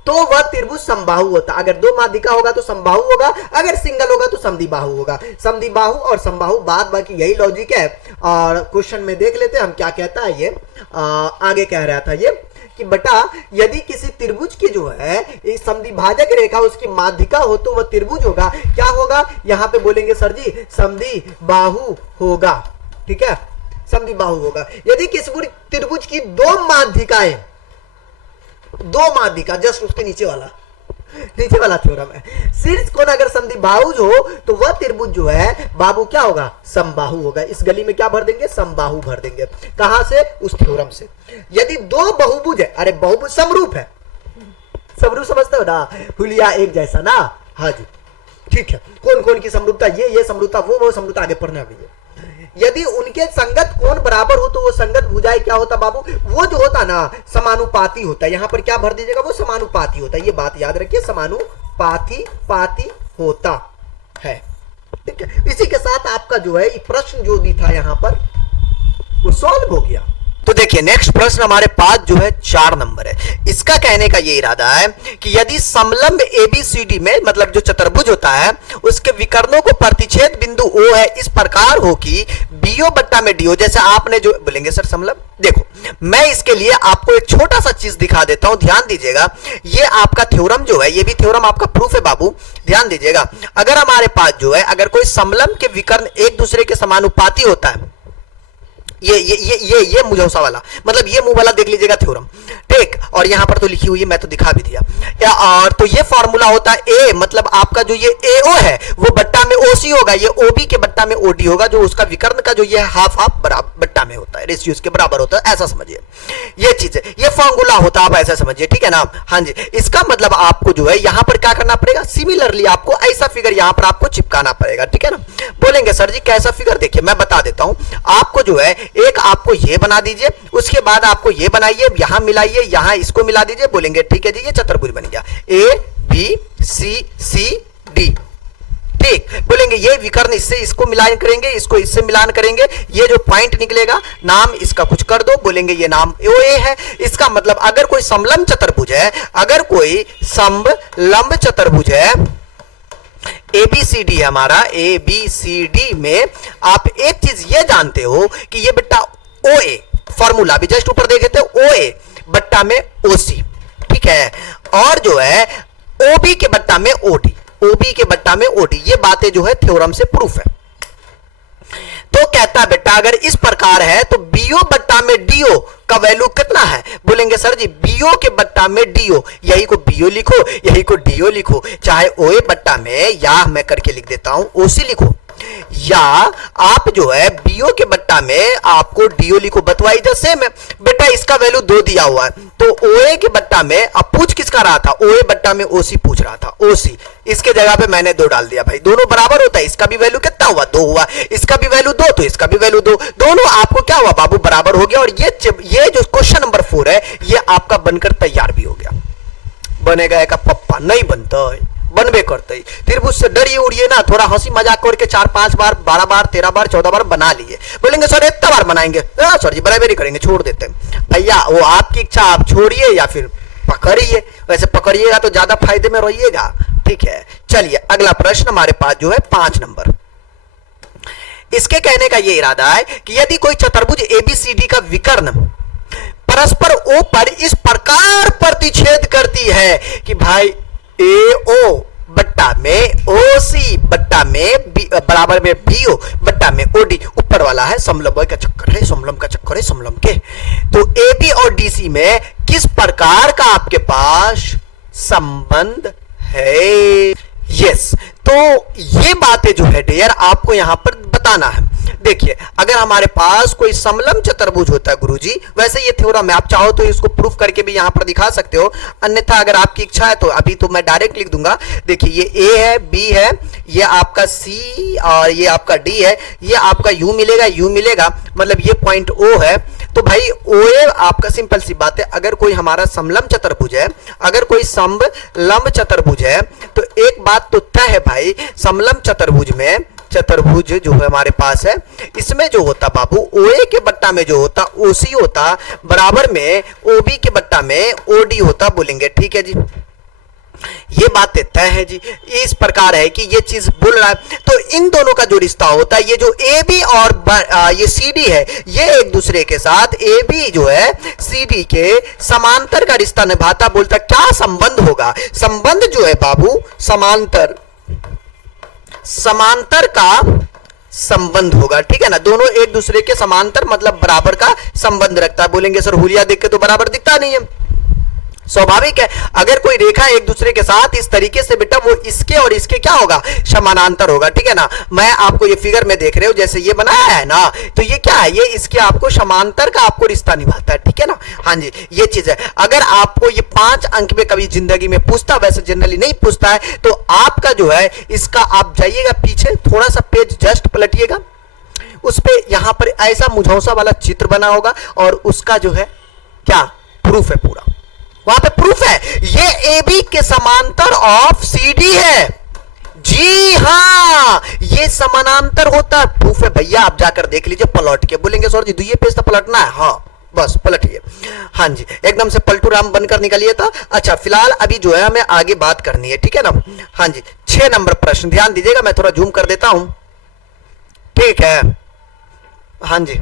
तो वह त्रिभुज समबाहु होता। अगर दो माध्यिका होगा तो समबाहु होगा, अगर सिंगल होगा तो समद्विबाहु होगा। समद्विबाहु और समबाहु बाद बाकी यही लॉजिक है। और क्वेश्चन में देख लेते हैं हम क्या कहता है ये। आगे कह रहा था ये कि बेटा यदि किसी त्रिभुज की जो है समद्विभाजक रेखा उसकी माध्यिका हो तो वह त्रिभुज होगा। क्या होगा? यहां पे बोलेंगे सर जी समद्विबाहु होगा, ठीक है, समद्विबाहु होगा। यदि किसी त्रिभुज की दो माध्यिका, जस्ट उसके नीचे वाला थ्योरम है, शीर्ष कोण अगर समद्विबाहु हो तो वह त्रिभुज जो है बाबू क्या होगा? समबाहु होगा। इस गली में क्या भर देंगे? समबाहु भर देंगे। कहां से? उस थ्योरम से। यदि दो बहुभुज है, अरे बहुभुज समरूप है, समरूप समझते हो ना, हुलिया एक जैसा ना, हाँ जी ठीक है। कौन कौन की समरूपता? ये समरूपता, वो समरूपता आगे पढ़ना है। यदि उनके संगत कोण बराबर हो तो वो संगत भुजाएं क्या होता बाबू? वो जो होता ना समानुपाती होता है। यहां पर क्या भर दीजिएगा? वो समानुपाती होता है। ये बात याद रखिए, समानुपाती होता है, ठीक है। इसी के साथ आपका जो है प्रश्न जो भी था यहां पर वो सॉल्व हो गया। तो देखिए नेक्स्ट प्रश्न हमारे पास जो है 4 नंबर है। इसका कहने का ये इरादा है कि यदि समलंब ABCD में, मतलब जो चतुर्भुज होता है, उसके विकर्णों को प्रतिच्छेद बिंदु O है इस प्रकार हो कि BO बट्टा में DO, जैसे आपने जो बोलेंगे सर समलंब, देखो मैं इसके लिए आपको एक छोटा सा चीज दिखा देता हूं, ध्यान दीजिएगा। ये आपका थ्योरम जो है, ये भी थ्योरम आपका प्रूफ है बाबू, ध्यान दीजिएगा। अगर हमारे पास जो है, अगर कोई समलंब के विकर्ण एक दूसरे के समानुपाती होता है, ये मुझौसा वाला, मतलब ये मुंह वाला देख लीजिएगा थ्योरम, ठीक। और यहां पर तो लिखी हुई है, मैं तो दिखा भी दिया। और तो ये फॉर्मूला होता है A, मतलब आपका जो ये AO है वो बट्टा में OC होगा, ये OB के बट्टा में OD होगा, जो उसका विकर्ण का जो ये हाफ बराबर बट्टा में होता है, रेशियो इसके बराबर होता है, ऐसा समझिए। ये चीज है, ये फॉर्मूला होता है, आप ऐसा समझिए, ठीक है ना। हाँ जी, इसका मतलब आपको जो है यहां पर क्या करना पड़ेगा? सिमिलरली आपको ऐसा फिगर यहां पर आपको चिपकाना पड़ेगा, ठीक है ना। बोलेंगे सर जी कैसा फिगर? देखिए मैं बता देता हूं आपको जो है, एक आपको ये बना दीजिए, उसके बाद आपको ये बनाइए, यहां मिलाइए, यहां इसको मिला दीजिए। बोलेंगे ठीक है जी, ये चतुर्भुज बन गया ABCD, ठीक। बोलेंगे ये विकर्ण इससे इसको मिलान करेंगे, इसको इससे मिलान करेंगे, ये जो पॉइंट निकलेगा नाम इसका कुछ कर दो, बोलेंगे ये नाम OA है। इसका मतलब अगर कोई समलंब चतुर्भुज है, अगर कोई समलंब चतुर्भुज है, ABCD है हमारा, ABCD में आप एक चीज ये जानते हो कि ये बेटा OA, फॉर्मूला भी जस्ट ऊपर देखे थे, OA बट्टा में OC, ठीक है। और जो है OB के बट्टा में OD, OB के बट्टा में OD, ये बातें जो है थ्योरम से प्रूफ है। कहता है बेटा अगर इस प्रकार है तो बीओ बट्टा में डीओ का वैल्यू कितना है? बोलेंगे सर जी बीओ के बट्टा में डीओ, यही को बीओ लिखो, यही को डीओ लिखो, चाहे ओए बट्टा में या मैं करके लिख देता हूं ओसी लिखो, या आप जो है बीओ के बट्टा में आपको डीओ लिखो, बतवाई जा सेम है। बेटा इसका वैल्यू 2 दिया हुआ है तो ओए के बट्टा में अब पूछ किसका रहा था? ओए बट्टा में ओसी पूछ रहा था, ओसी, इसके जगह पे मैंने 2 डाल दिया भाई, दोनों बराबर होता है, इसका भी वैल्यू कितना हुआ? 2 हुआ, इसका भी वैल्यू 2 तो इसका भी वैल्यू 2, दोनों आपको क्या हुआ बाबू? बराबर हो गया। और ये जो क्वेश्चन नंबर 4 है ये आपका बनकर तैयार भी हो गया। बनेगा का पप्पा? नहीं बनता है, बनबे करते ही। त्रिभुज से डरिए उड़िए ना, थोड़ा हंसी मजाक करके 4-5 बार 12 बार 13 बार 14 बार बना लिए। बोलेंगे सर इतना बार बनाएंगे? सर जी बराबर ही करेंगे, छोड़ देते हैं भैया, वो आपकी इच्छा, आप छोड़िए या फिर पकड़िए, वैसे पकड़िएगा तो ज्यादा फायदे में रहिएगा, ठीक है। चलिए अगला प्रश्न हमारे पास जो है 5 नंबर। इसके कहने का ये इरादा है कि यदि कोई चतुर्भुज एबीसीडी का विकर्ण परस्पर ओ पर इस प्रकार प्रतिच्छेद करती है कि भाई ए ओ बट्टा में ओ सी बट्टा में बी बराबर में बी ओ बट्टा में ओ डी, ऊपर वाला है समलंब का चक्कर है, समलंब का चक्कर है समलंब के, तो ए बी और डी सी में किस प्रकार का आपके पास संबंध है? यस, तो ये बातें जो है डियर आपको यहां पर बताना है। देखिए अगर हमारे पास कोई समलंब चतुर्भुज होता है गुरुजी, वैसे ये थ्योरम है, आप चाहो तो इसको प्रूफ करके भी यहां पर दिखा सकते हो, अन्यथा अगर आपकी इच्छा है तो अभी तो मैं डायरेक्ट लिख दूंगा। देखिए ये ए है, बी है, ये आपका सी और ये आपका डी है, ये आपका यू मिलेगा, यू मिलेगा, मतलब ये पॉइंट ओ है। तो भाई ओ ए आपका सिंपल सी बात है, अगर कोई हमारा समलंब चतुर्भुज है, अगर कोई समलंब चतुर्भुज है तो एक बात तो तय है भाई, समलंब चतुर्भुज में चतुर्भुज जो है हमारे पास है, इसमें जो होता बाबू ओए के बट्टा में जो होता ओसी होता, बराबर में ओबी के बट्टा में ओडी होता। बोलेंगे ठीक है जी, ये बात तय है जी। इस प्रकार है कि ये चीज बोल रहा है, तो इन दोनों का जो रिश्ता होता है, ये जो ए बी और ये सी डी है, ये एक दूसरे के साथ ए बी जो है सी डी के समांतर का रिश्ता निभाता। बोलता क्या संबंध होगा? संबंध जो है बाबू समांतर का संबंध होगा, ठीक है ना, दोनों एक दूसरे के समांतर मतलब बराबर का संबंध रखता है। बोलेंगे सर हुलिया देख के तो बराबर दिखता नहीं है, स्वाभाविक है, अगर कोई रेखा एक दूसरे के साथ इस तरीके से बेटा वो इसके और इसके क्या होगा? समानांतर होगा, ठीक है ना। मैं आपको ये फिगर में देख रहे हो जैसे ये बनाया है ना, तो ये क्या है? ये इसके आपको समांतर का आपको रिश्ता निभाता है, ठीक है ना। हाँ जी ये चीज है। अगर आपको ये 5 अंक में कभी जिंदगी में पूछता, वैसे जनरली नहीं पूछता है, तो आपका जो है इसका आप जाइएगा पीछे थोड़ा सा पेज जस्ट पलटिएगा, उस पे यहां पर ऐसा मुझौसा वाला चित्र बना होगा और उसका जो है क्या प्रूफ है, पूरा वहां पे प्रूफ है, ये ए बी के समांतर ऑफ सी डी है। जी हां ये समानांतर होता है, प्रूफ है भैया, आप जाकर देख लीजिए पलट के। बोलेंगे सर जी दुइये पेज तो पलटना है? हाँ बस पलटिए। हाँ जी एकदम से पलटू राम बनकर निकलिए था। अच्छा फिलहाल अभी जो है हमें आगे बात करनी है, ठीक है ना। हाँ जी 6 नंबर प्रश्न ध्यान दीजिएगा, मैं थोड़ा जूम कर देता हूं, ठीक है। हाँ जी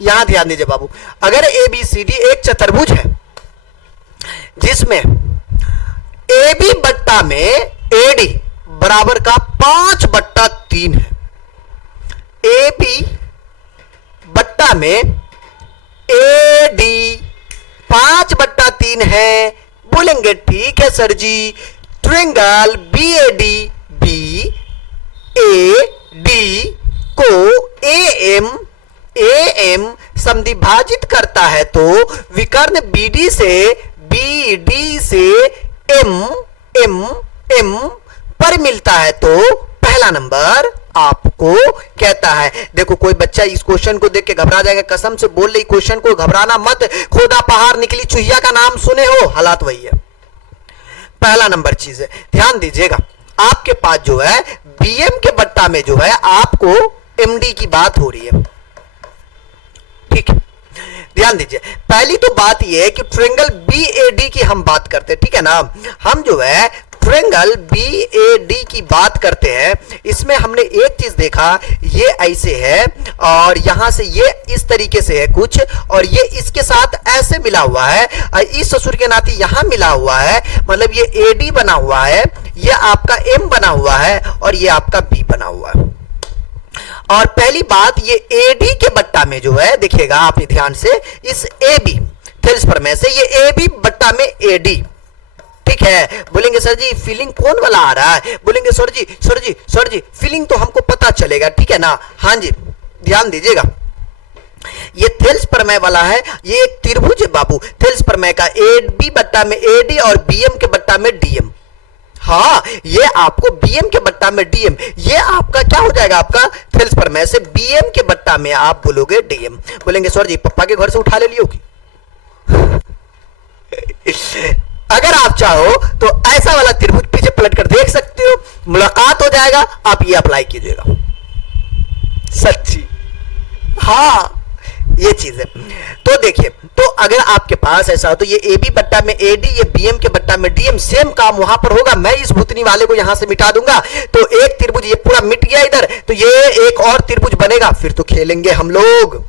यहां ध्यान दीजिए बाबू, अगर ए बी सी डी एक चतुर्भुज है जिसमें ए बी बट्टा में ए डी बराबर का 5/3 है, ए बी बट्टा में ए डी 5/3 है। बोलेंगे ठीक है sir ji, triangle b a d को ए एम समद्विभाजित करता है, तो विकर्ण बीडी से एम पर मिलता है। तो पहला नंबर आपको कहता है, देखो कोई बच्चा इस क्वेश्चन को देख के घबरा जाएगा, कसम से बोल रही क्वेश्चन को घबराना मत, खोदा पहाड़ निकली चुहिया का नाम सुने हो, हालात वही है। पहला नंबर चीज है, ध्यान दीजिएगा, आपके पास जो है बीएम के बट्टा में जो है आपको एमडी की बात हो रही है, ठीक है। ध्यान दीजिए, पहली तो बात यह है कि ट्रायंगल बीएडी की हम बात करते हैं, ठीक है ना। हम जो है ट्रायंगल बीएडी की बात करते हैं, इसमें हमने एक चीज देखा, ये ऐसे है और यहां से ये इस तरीके से है कुछ, और ये इसके साथ ऐसे मिला हुआ है, इस ससुर के नाते यहां मिला हुआ है, मतलब ये एडी बना हुआ है, ये आपका एम बना हुआ है और ये आपका बी बना हुआ है। और पहली बात, ये एडी के बट्टा में जो है, देखिएगा आप ध्यान से, इस ए बी थेल्स प्रमेय से ये ए बी बट्टा में एडी, ठीक है। बोलेंगे सर जी फीलिंग कौन वाला आ रहा है, बोलेंगे सर जी फीलिंग तो हमको पता चलेगा, ठीक है ना। हाँ जी, ध्यान दीजिएगा, ये थेल्स प्रमेय वाला है, ये एक त्रिभुज है बाबू, थेल्स प्रमेय का, ए बी बट्टा में एडी और बीएम के बट्टा में डीएम। हाँ, ये आपको बीएम के बट्टा में डीएम, ये आपका क्या हो जाएगा, आपका थेल्स प्रमेय से बीएम के बट्टा में आप बोलोगे डीएम। बोलेंगे सर जी पप्पा के घर से उठा ले लियो की अगर आप चाहो तो ऐसा वाला त्रिभुज पीछे पलट कर देख सकते हो, मुलाकात हो जाएगा, आप ये अप्लाई कीजिएगा। सच्ची, हाँ ये चीज है। तो देखिए, तो अगर आपके पास ऐसा हो तो ये ए बी बट्टा में एडी, ये बीएम के बट्टा में डीएम, सेम काम वहां पर होगा। मैं इस भूतनी वाले को यहां से मिटा दूंगा, तो एक त्रिभुज ये पूरा मिट गया इधर, तो ये एक और त्रिभुज बनेगा, फिर तो खेलेंगे हम लोग।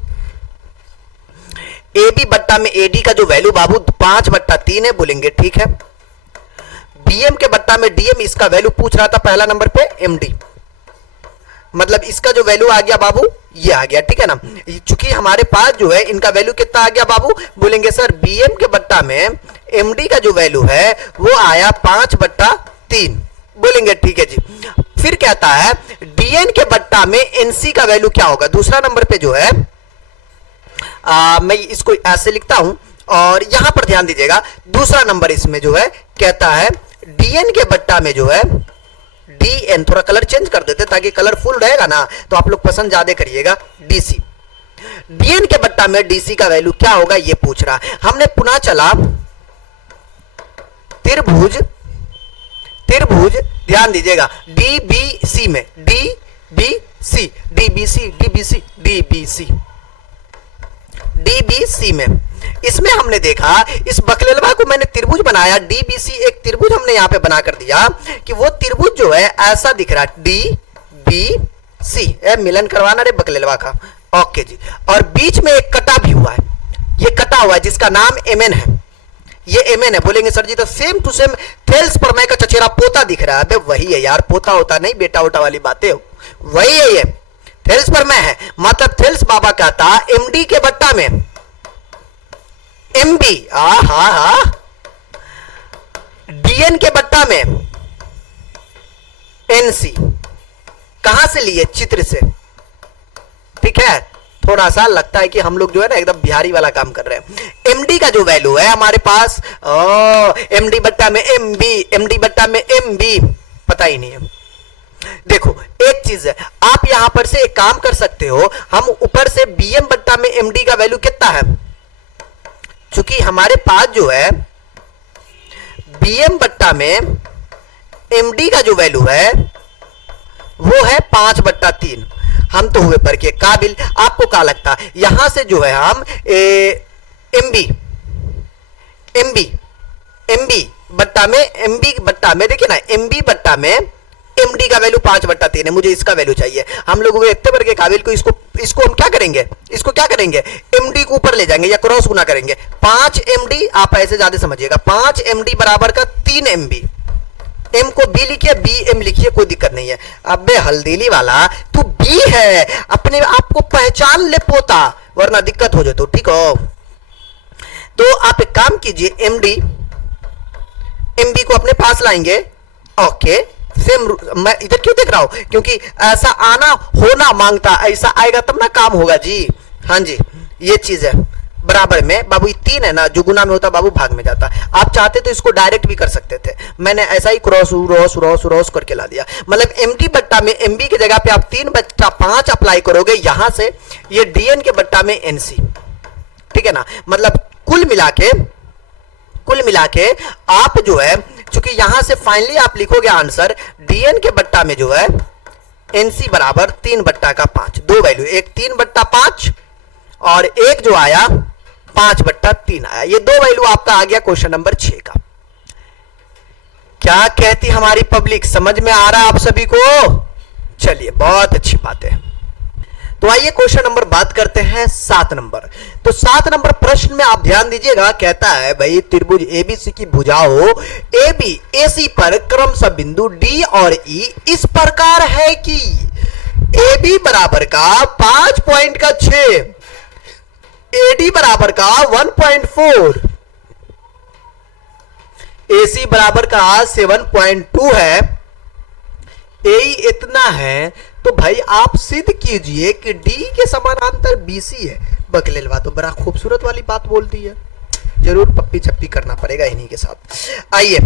ए बी बट्टा में एडी का जो वैल्यू बाबू 5/3 है, बोलेंगे ठीक है। बीएम के बट्टा में डीएम, इसका वैल्यू पूछ रहा था पहला नंबर पे एमडी, मतलब इसका जो वैल्यू आ गया बाबू ये आ गया, ठीक है ना। चूंकि हमारे पास जो है इनका वैल्यू कितना आ गया बाबू, बोलेंगे सर बीएम के बट्टा में एमडी का जो वैल्यू है वो आया 5/3, बोलेंगे ठीक है जी। फिर कहता है डीएन के बट्टा में एनसी का वैल्यू क्या होगा, दूसरा नंबर पे जो है मैं इसको ऐसे लिखता हूं, और यहां पर ध्यान दीजिएगा, दूसरा नंबर इसमें जो है कहता है डीएन के बट्टा में जो है डीएन, थोड़ा कलर चेंज कर देते ताकि कलरफुल रहेगा ना, तो आप लोग पसंद ज्यादा करिएगा, डीसी। डीएन के बट्टा में डीसी का वैल्यू क्या होगा ये पूछ रहा। हमने पुनः चला त्रिभुज, त्रिभुज ध्यान दीजिएगा डीबीसी में, DBC DBC DBC DBC DBC में, इसमें हमने देखा इस बकलेलवा को मैंने त्रिभुज बनाया, डीबीसी एक त्रिभुज हमने यहां पे बना कर दिया कि वो त्रिभुज जो है ऐसा दिख रहा है, डीबीसी, मिलन करवाना रे बकलेलवा का, ओके जी। और बीच में एक कटा भी हुआ है, ये कटा हुआ है जिसका नाम एमएन है, ये एमएन है। बोलेंगे सर जी तो सेम टू सेम थेल्स प्रमेय का चचेरा पोता दिख रहा है, अबे वही है यार, पोता होता नहीं, बेटा उटा वाली बातें, वही है ये थेल्स प्रमेय है। मतलब थेल्स बाबा कहता एमडी के बट्टा में एमबी, डीएन के बट्टा में एनसी, कहां से लिए, चित्र से, ठीक है। थोड़ा सा लगता है कि हम लोग जो है ना एकदम बिहारी वाला काम कर रहे हैं। एमडी का जो वैल्यू है हमारे पास, एमडी बट्टा में एमबी, एमडी बट्टा में एमबी, पता ही नहीं है। देखो एक चीज है, आप यहां पर से एक काम कर सकते हो, हम ऊपर से बीएम बट्टा में एमडी का वैल्यू कितना है, चूंकि हमारे पास जो है बीएम बट्टा में एमडी का जो वैल्यू है वो है 5/3, हम तो हुए पर के काबिल। आपको क्या लगता है यहां से जो है हम एमबी एमबी एमबी बट्टा में, एमबी बट्टा में देखिए ना, एमबी बट्टा में एमडी का वैल्यू 5/3 है, मुझे इसका वैल्यू चाहिए। हम लोग इतने बड़े काबिल को इसको हम क्या करेंगे, इसको क्या करेंगे, एमडी को ऊपर ले जाएंगे या क्रॉस गुना करेंगे। 5 एमडी, आप ऐसे ज्यादा समझिएगा, 5 एमडी बराबर का 3 एमबी, एम को बी लिखिए, बी एम लिखिए, कोई दिक्कत नहीं है। अबे हल्दीली वाला तू बी है, अपने आप को पहचान ले पोता, वरना दिक्कत हो जाए तो, ठीक हो। तो आप एक काम कीजिए, एमडी एमबी को अपने पास लाएंगे, ओके। सेम मैं इधर क्यों देख रहा हूं, क्योंकि ऐसा आना होना मांगता, ऐसा आएगा तब ना काम होगा जी। हाँ जी, ये चीज है बराबर में बाबू, 3 है ना, जो गुना में होता बाबू भाग में जाता। आप चाहते तो इसको डायरेक्ट भी कर सकते थे, मैंने ऐसा ही क्रॉस रॉस रॉस रॉस करके ला दिया। मतलब एमडी बट्टा में एमबी की जगह पे आप 3/5 अप्लाई करोगे, यहां से ये डीएन के बट्टा में एनसी, ठीक है ना। मतलब कुल मिला के आप जो है, चूंकि यहां से फाइनली आप लिखोगे आंसर, डीएन के बट्टा में जो है एनसी बराबर 3/5, दो वैल्यू, एक 3/5 और एक जो आया 5/3 आया, ये दो वैल्यू आपका आ गया क्वेश्चन नंबर 6 का। क्या कहती हमारी पब्लिक, समझ में आ रहा है आप सभी को? चलिए बहुत अच्छी बात है। तो आइए क्वेश्चन नंबर बात करते हैं 7 नंबर। तो 7 नंबर प्रश्न में आप ध्यान दीजिएगा, कहता है भाई त्रिभुज एबीसी की भुजाओं एबी एसी पर क्रमशः बिंदु डी और ई इस प्रकार है कि ए बी बराबर का 5 पॉइंट का 6, एडी बराबर का 1.4, एसी बराबर का 7.2 है, ए इतना है, तो भाई आप सिद्ध कीजिए कि डी के समानांतर बीसी है। बकलेलवा तो बड़ा खूबसूरत वाली बात बोल दी है, जरूर पप्पी छप्पी करना पड़ेगा इन्हीं के साथ। आइए,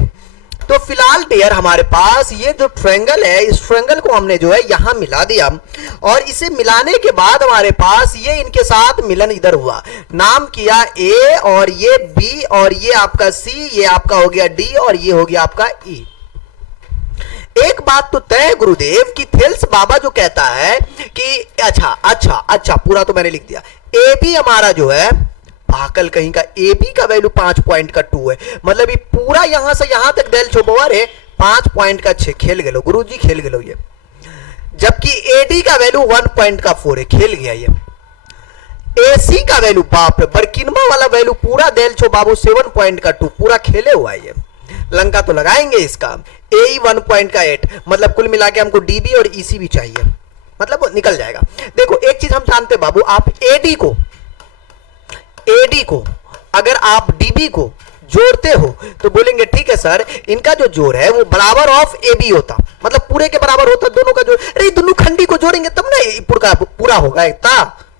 तो फिलहाल डियर हमारे पास ये जो ट्रायंगल है, इस ट्रायंगल को हमने जो है यहां मिला दिया, और इसे मिलाने के बाद हमारे पास ये इनके साथ मिलन इधर हुआ, नाम किया ए, और ये बी, और ये आपका सी, ये आपका हो गया डी, और ये हो गया आपका ई। एक बात तो तय है गुरुदेव की थेल्स बाबा जो कहता है कि अच्छा पूरा तो मैंने लिख दिया, ए बी हमारा जो है पाकल कहीं का, ए बी का वैल्यू 5 पॉइंट का 2 है, मतलब ये पूरा यहां से यहां तक डेल छोबोवर है 5 पॉइंट का 6, खेल गए गुरु जी, खेल गए ये। जबकि एडी का वैल्यू 1 पॉइंट का 4 है, खेल गया ये। एसी का वैल्यू बाप रे, बरकिनमा वाला वैल्यू पूरा डेल छो बाबू 7 पॉइंट का 2, पूरा खेले हुआ है ये। लंका तो लगाएंगे इसका, ए 1 पॉइंट का 8, मतलब कुल मिला के हमको डीबी और ईसी भी चाहिए, मतलब वो निकल जाएगा। देखो एक चीज हम जानते बाबू, आप एडी को अगर आप डीबी को जोड़ते हो तो बोलेंगे ठीक है सर, इनका जो जोड़ है वो बराबर ऑफ ए बी होता, मतलब पूरे के बराबर होता, दोनों का जोड़। अरे दोनों खंडी को जोड़ेंगे तब ना पूरा होगा इतना।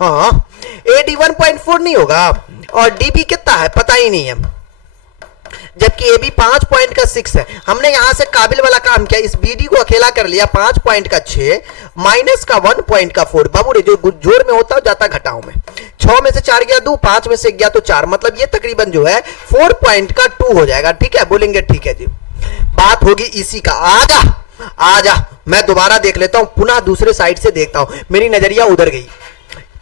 हाँ, एडी 1.4 नहीं होगा, और डीबी कितना है पता ही नहीं है, जबकि ए बी 5 पॉइंट का 6 है। हमने यहां से काबिल वाला काम किया, इस बीडी को अकेला कर लिया, 5 पॉइंट का 6 माइनस का 1 पॉइंट का 4। बाबू रे जो जोड़ में होता है जाता घटाओ में, 6 में से 4 गया 2, 5 में से गया तो 4, मतलब ये तकरीबन जो है 4 पॉइंट का 2 हो जाएगा। ठीक है, बोलेंगे ठीक है जी। बात होगी इसी का, आजा मैं दोबारा देख लेता हूं, पुनः दूसरे साइड से देखता हूं, मेरी नजरिया उधर गई।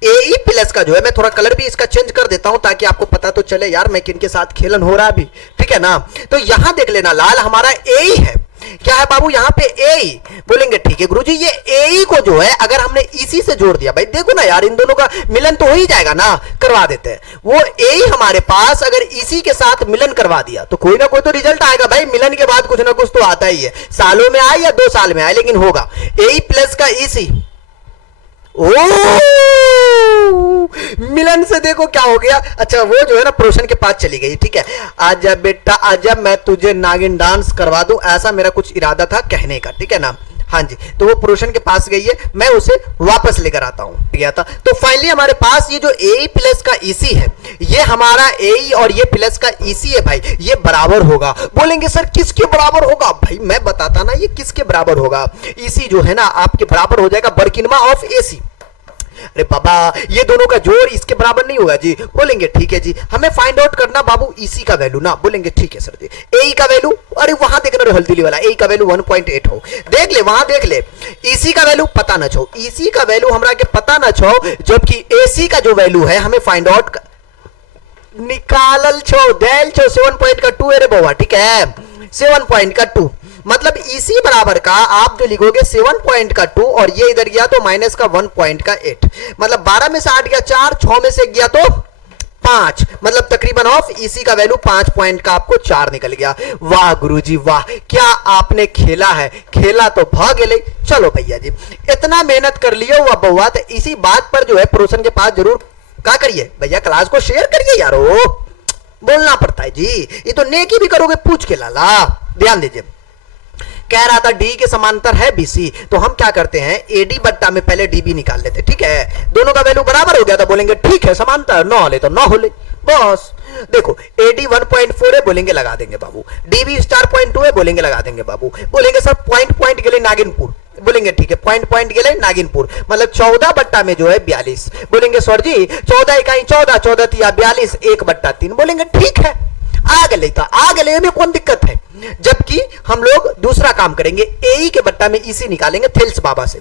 ए प्लस का जो है, मैं थोड़ा कलर भी इसका चेंज कर देता हूं ताकि आपको पता तो चले यार मैं किन के साथ खेलन हो रहा अभी, ठीक है ना। तो यहां देख लेना लाल हमारा ए ही है, क्या है बाबू यहाँ पे ए ही, बोलेंगे ठीक है गुरुजी, ये ए ही को जो है अगर हमने इसी से जोड़ दिया, भाई देखो ना यार इन दोनों का मिलन तो हो ही जाएगा ना, करवा देते हैं। वो ए ही हमारे पास अगर इसी के साथ मिलन करवा दिया तो कोई ना कोई तो रिजल्ट आएगा भाई, मिलन के बाद कुछ ना कुछ तो आता ही है, सालों में आए या 2 साल में आए, लेकिन होगा। ए प्लस का इसी, ओ मिलन से देखो क्या हो गया। अच्छा वो जो है ना प्रोशन के पास चली गई, ठीक है, आजा बेटा आजा, मैं तुझे नागिन डांस करवा दूं, ऐसा मेरा कुछ इरादा था कहने का, ठीक है ना। हाँ जी, तो वो प्रोशन के पास गई है, मैं उसे वापस लेकर आता हूं, गया था। तो फाइनली हमारे पास ये जो ए प्लस का ईसी है, ये हमारा ए और ये प्लस का ईसी है भाई, ये बराबर होगा। बोलेंगे सर किसके बराबर होगा, भाई मैं बताता ना ये किसके बराबर होगा। ईसी जो है ना आपके बराबर हो जाएगा बरकिनमा ऑफ एसी। अरे बाबा ये दोनों का जोड़ इसके बराबर नहीं होगा जी, बोलेंगे ठीक है जी, हमें फाइंड आउट करना बाबू इसी का वैल्यू ना, बोलेंगे ठीक है सर जी। ए का वैल्यू, अरे वहां देखना रे हल्दीली वाला, ए का वैल्यू 1.8 हो, देख ले वहां देख ले। इसी का वैल्यू पता ना छो, इसी का वैल्यू हमरा के पता ना छो, जबकि एसी का जो वैल्यू है हमें फाइंड आउट निकालल छो, देल छो 7 पॉइंट का 2 है रे बाबा, ठीक है 7 पॉइंट का 2, मतलब इसी बराबर का आप जो लिखोगे 7 पॉइंट का 2, और ये इधर गया तो माइनस का 1 पॉइंट का 8, मतलब 12 में से 8 गया 4, 6 में से गया तो 5, मतलब तकरीबन ऑफ इसी का वैल्यू 5 पॉइंट का आपको 4 निकल गया। वाह गुरुजी वाह, क्या आपने खेला है, खेला तो भाग ले। चलो भैया जी इतना मेहनत कर लियो हुआ बउआ, तो इसी बात पर जो है प्रोशन के पास जरूर क्या करिए भैया, क्लास को शेयर करिए यारो, बोलना पड़ता है जी, ये तो नेकी भी करोगे पूछ के लाला। ध्यान दीजिए, कह रहा था डी के समांतर है बीसी, तो हम क्या करते हैं एडी बट्टा में पहले डीबी निकाल लेते, ठीक है, दोनों का वैल्यू बराबर हो गया था, बोलेंगे ठीक है समांतर, न होले तो न होले, बस। देखो एडी 1.4 है, बोलेंगे लगा देंगे बाबू, डीबी स्टार 0.2 है, बोलेंगे लगा देंगे बाबू, बोलेंगे सर पॉइंट के लिए नागिनपुर, बोलेंगे ठीक है पॉइंट के लिए नागिनपुर, मतलब 14 बट्टा में जो है 42, बोलेंगे सर जी 14 इकाई 14, 14 तिया 42, 1/3, बोलेंगे ठीक है आगे ले में कौन दिक्कत है। जबकि हम लोग दूसरा काम करेंगे, ए के बट्टा में इसी निकालेंगे थेल्स बाबा से,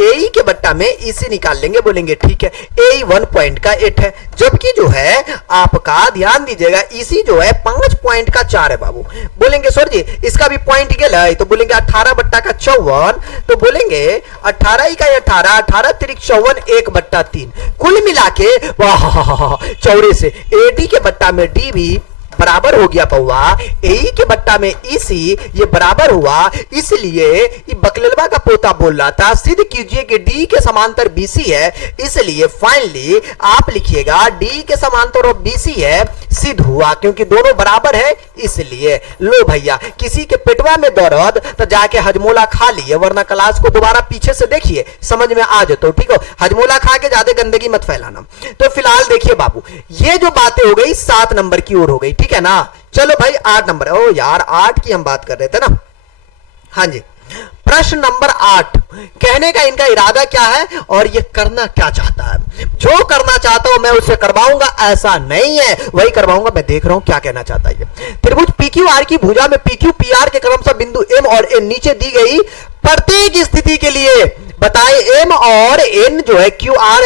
ए के बट्टा में इसी निकाल लेंगे, बोलेंगे ठीक है ए 1 पॉइंट का 8 है, जबकि जो है आपका ध्यान दीजिएगा इसी जो है 5 पॉइंट का 4 है बाबू, बोलेंगे सर जी इसका भी पॉइंट गेला है, तो बोलेंगे 18 बट्टा का 54, तो बोलेंगे 18 इकाई 18, 18 तिरिक 54, 1/3, कुल मिला के वाह चौड़े से एडी के बट्टा में डी भी बराबर हो गया पौवा ए के बट्टा में इसी, ये बराबर हुआ, इसलिए ये बकलेलवा का पोता बोल रहा था सिद्ध कीजिए कि डी के समांतर बीसी है, इसलिए फाइनली आप लिखिएगा डी के समांतर और बीसी है, सिद्ध हुआ क्योंकि दोनों बराबर है इसलिए। लो भैया, किसी के पेटवा में दर्द तो जाके हजमोला खा लिए, वरना क्लास को दोबारा पीछे से देखिए, समझ में आ जाए तो ठीक हो। हजमोला खा के ज्यादा गंदगी मत फैलाना। तो फिलहाल देखिए बाबू, ये जो बातें हो गई 7 नंबर की ओर हो गई, ठीक है ना। चलो भाई 8 नंबर, ओ यार 8 की हम बात कर रहे थे ना। हाँ जी, प्रश्न नंबर 8, कहने का इनका इरादा क्या है और ये करना क्या चाहता है। जो करना चाहता हूं मैं उससे करवाऊंगा, ऐसा नहीं है, वही करवाऊंगा। मैं देख रहा हूं क्या कहना चाहता है ये। त्रिभुज PQR की भुजा में PQ PR के क्रमशः बिंदु M और N नीचे दी गई प्रत्येक स्थिति के लिए बताए M और N जो है QR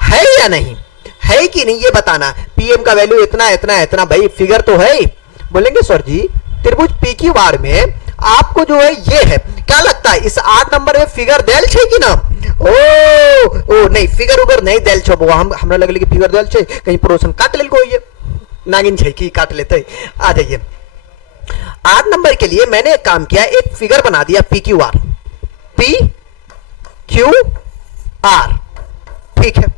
है या नहीं, है कि नहीं ये बताना। PM का वैल्यू इतना इतना इतना, भाई फिगर तो है ही। बोलेंगे सर जी त्रिभुज PQR में आपको जो है ये है, क्या लगता है इस 8 नंबर में फिगर देल छे कि ना। ओ नहीं, फिगर उगर नहीं देल छो बुआ, हम हमरा लगले कि फिगर देल छे, कहीं प्रोशन काट लेल को ये नागिन छे कि काट लेते। आ जाइए 8 नंबर के लिए मैंने एक काम किया, एक फिगर बना दिया PQR, PQR, ठीक है।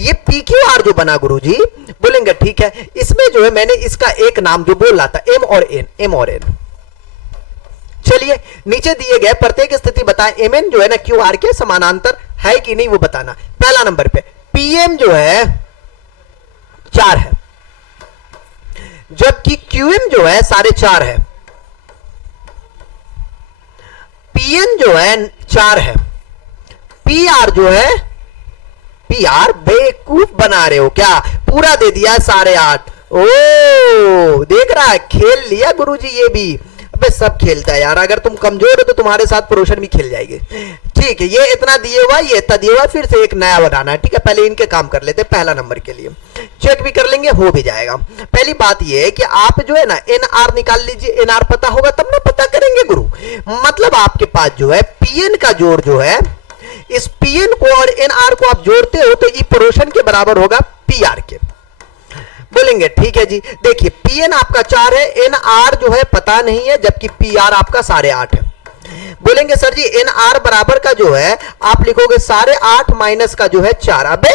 ये PQR जो बना गुरुजी, बोलेंगे ठीक है, इसमें जो है मैंने इसका एक नाम जो बोल रहा था M और N। चलिए नीचे दिए गए प्रत्येक स्थिति बताएं MN जो है ना QR के समानांतर है कि नहीं वो बताना। पहला नंबर पे PM जो है 4 है, जबकि QM जो है 4.5 है, PN जो है 4 है, PR जो है, PR बेवकूफ बना रहे हो क्या, पूरा दे दिया 8.5। ओ देख रहा है, खेल लिया गुरुजी ये भी। अबे सब खेलता है यार, अगर तुम कमजोर हो तो तुम्हारे साथ प्रोशन भी खेल जाएगी। ठीक है, ये इतना दिए हुआ, ये इतना दिए हुआ, फिर से एक नया बनाना है, ठीक है। पहले इनके काम कर लेते, पहला नंबर के लिए चेक भी कर लेंगे, हो भी जाएगा। पहली बात ये है कि आप जो है ना NR निकाल लीजिए, NR पता होगा तब ना पता करेंगे गुरु। मतलब आपके पास जो है PN का जोड़ जो है, इस PN को और NR को आप जोड़ते हो तो ये प्रोशन के बराबर होगा PR के। बोलेंगे ठीक है जी, देखिए PN आपका 4 है, NR जो है पता नहीं है, जबकि PR आपका 8.5 है। बोलेंगे सर जी NR बराबर का जो है आप लिखोगे 8.5 माइनस का जो है 4। अबे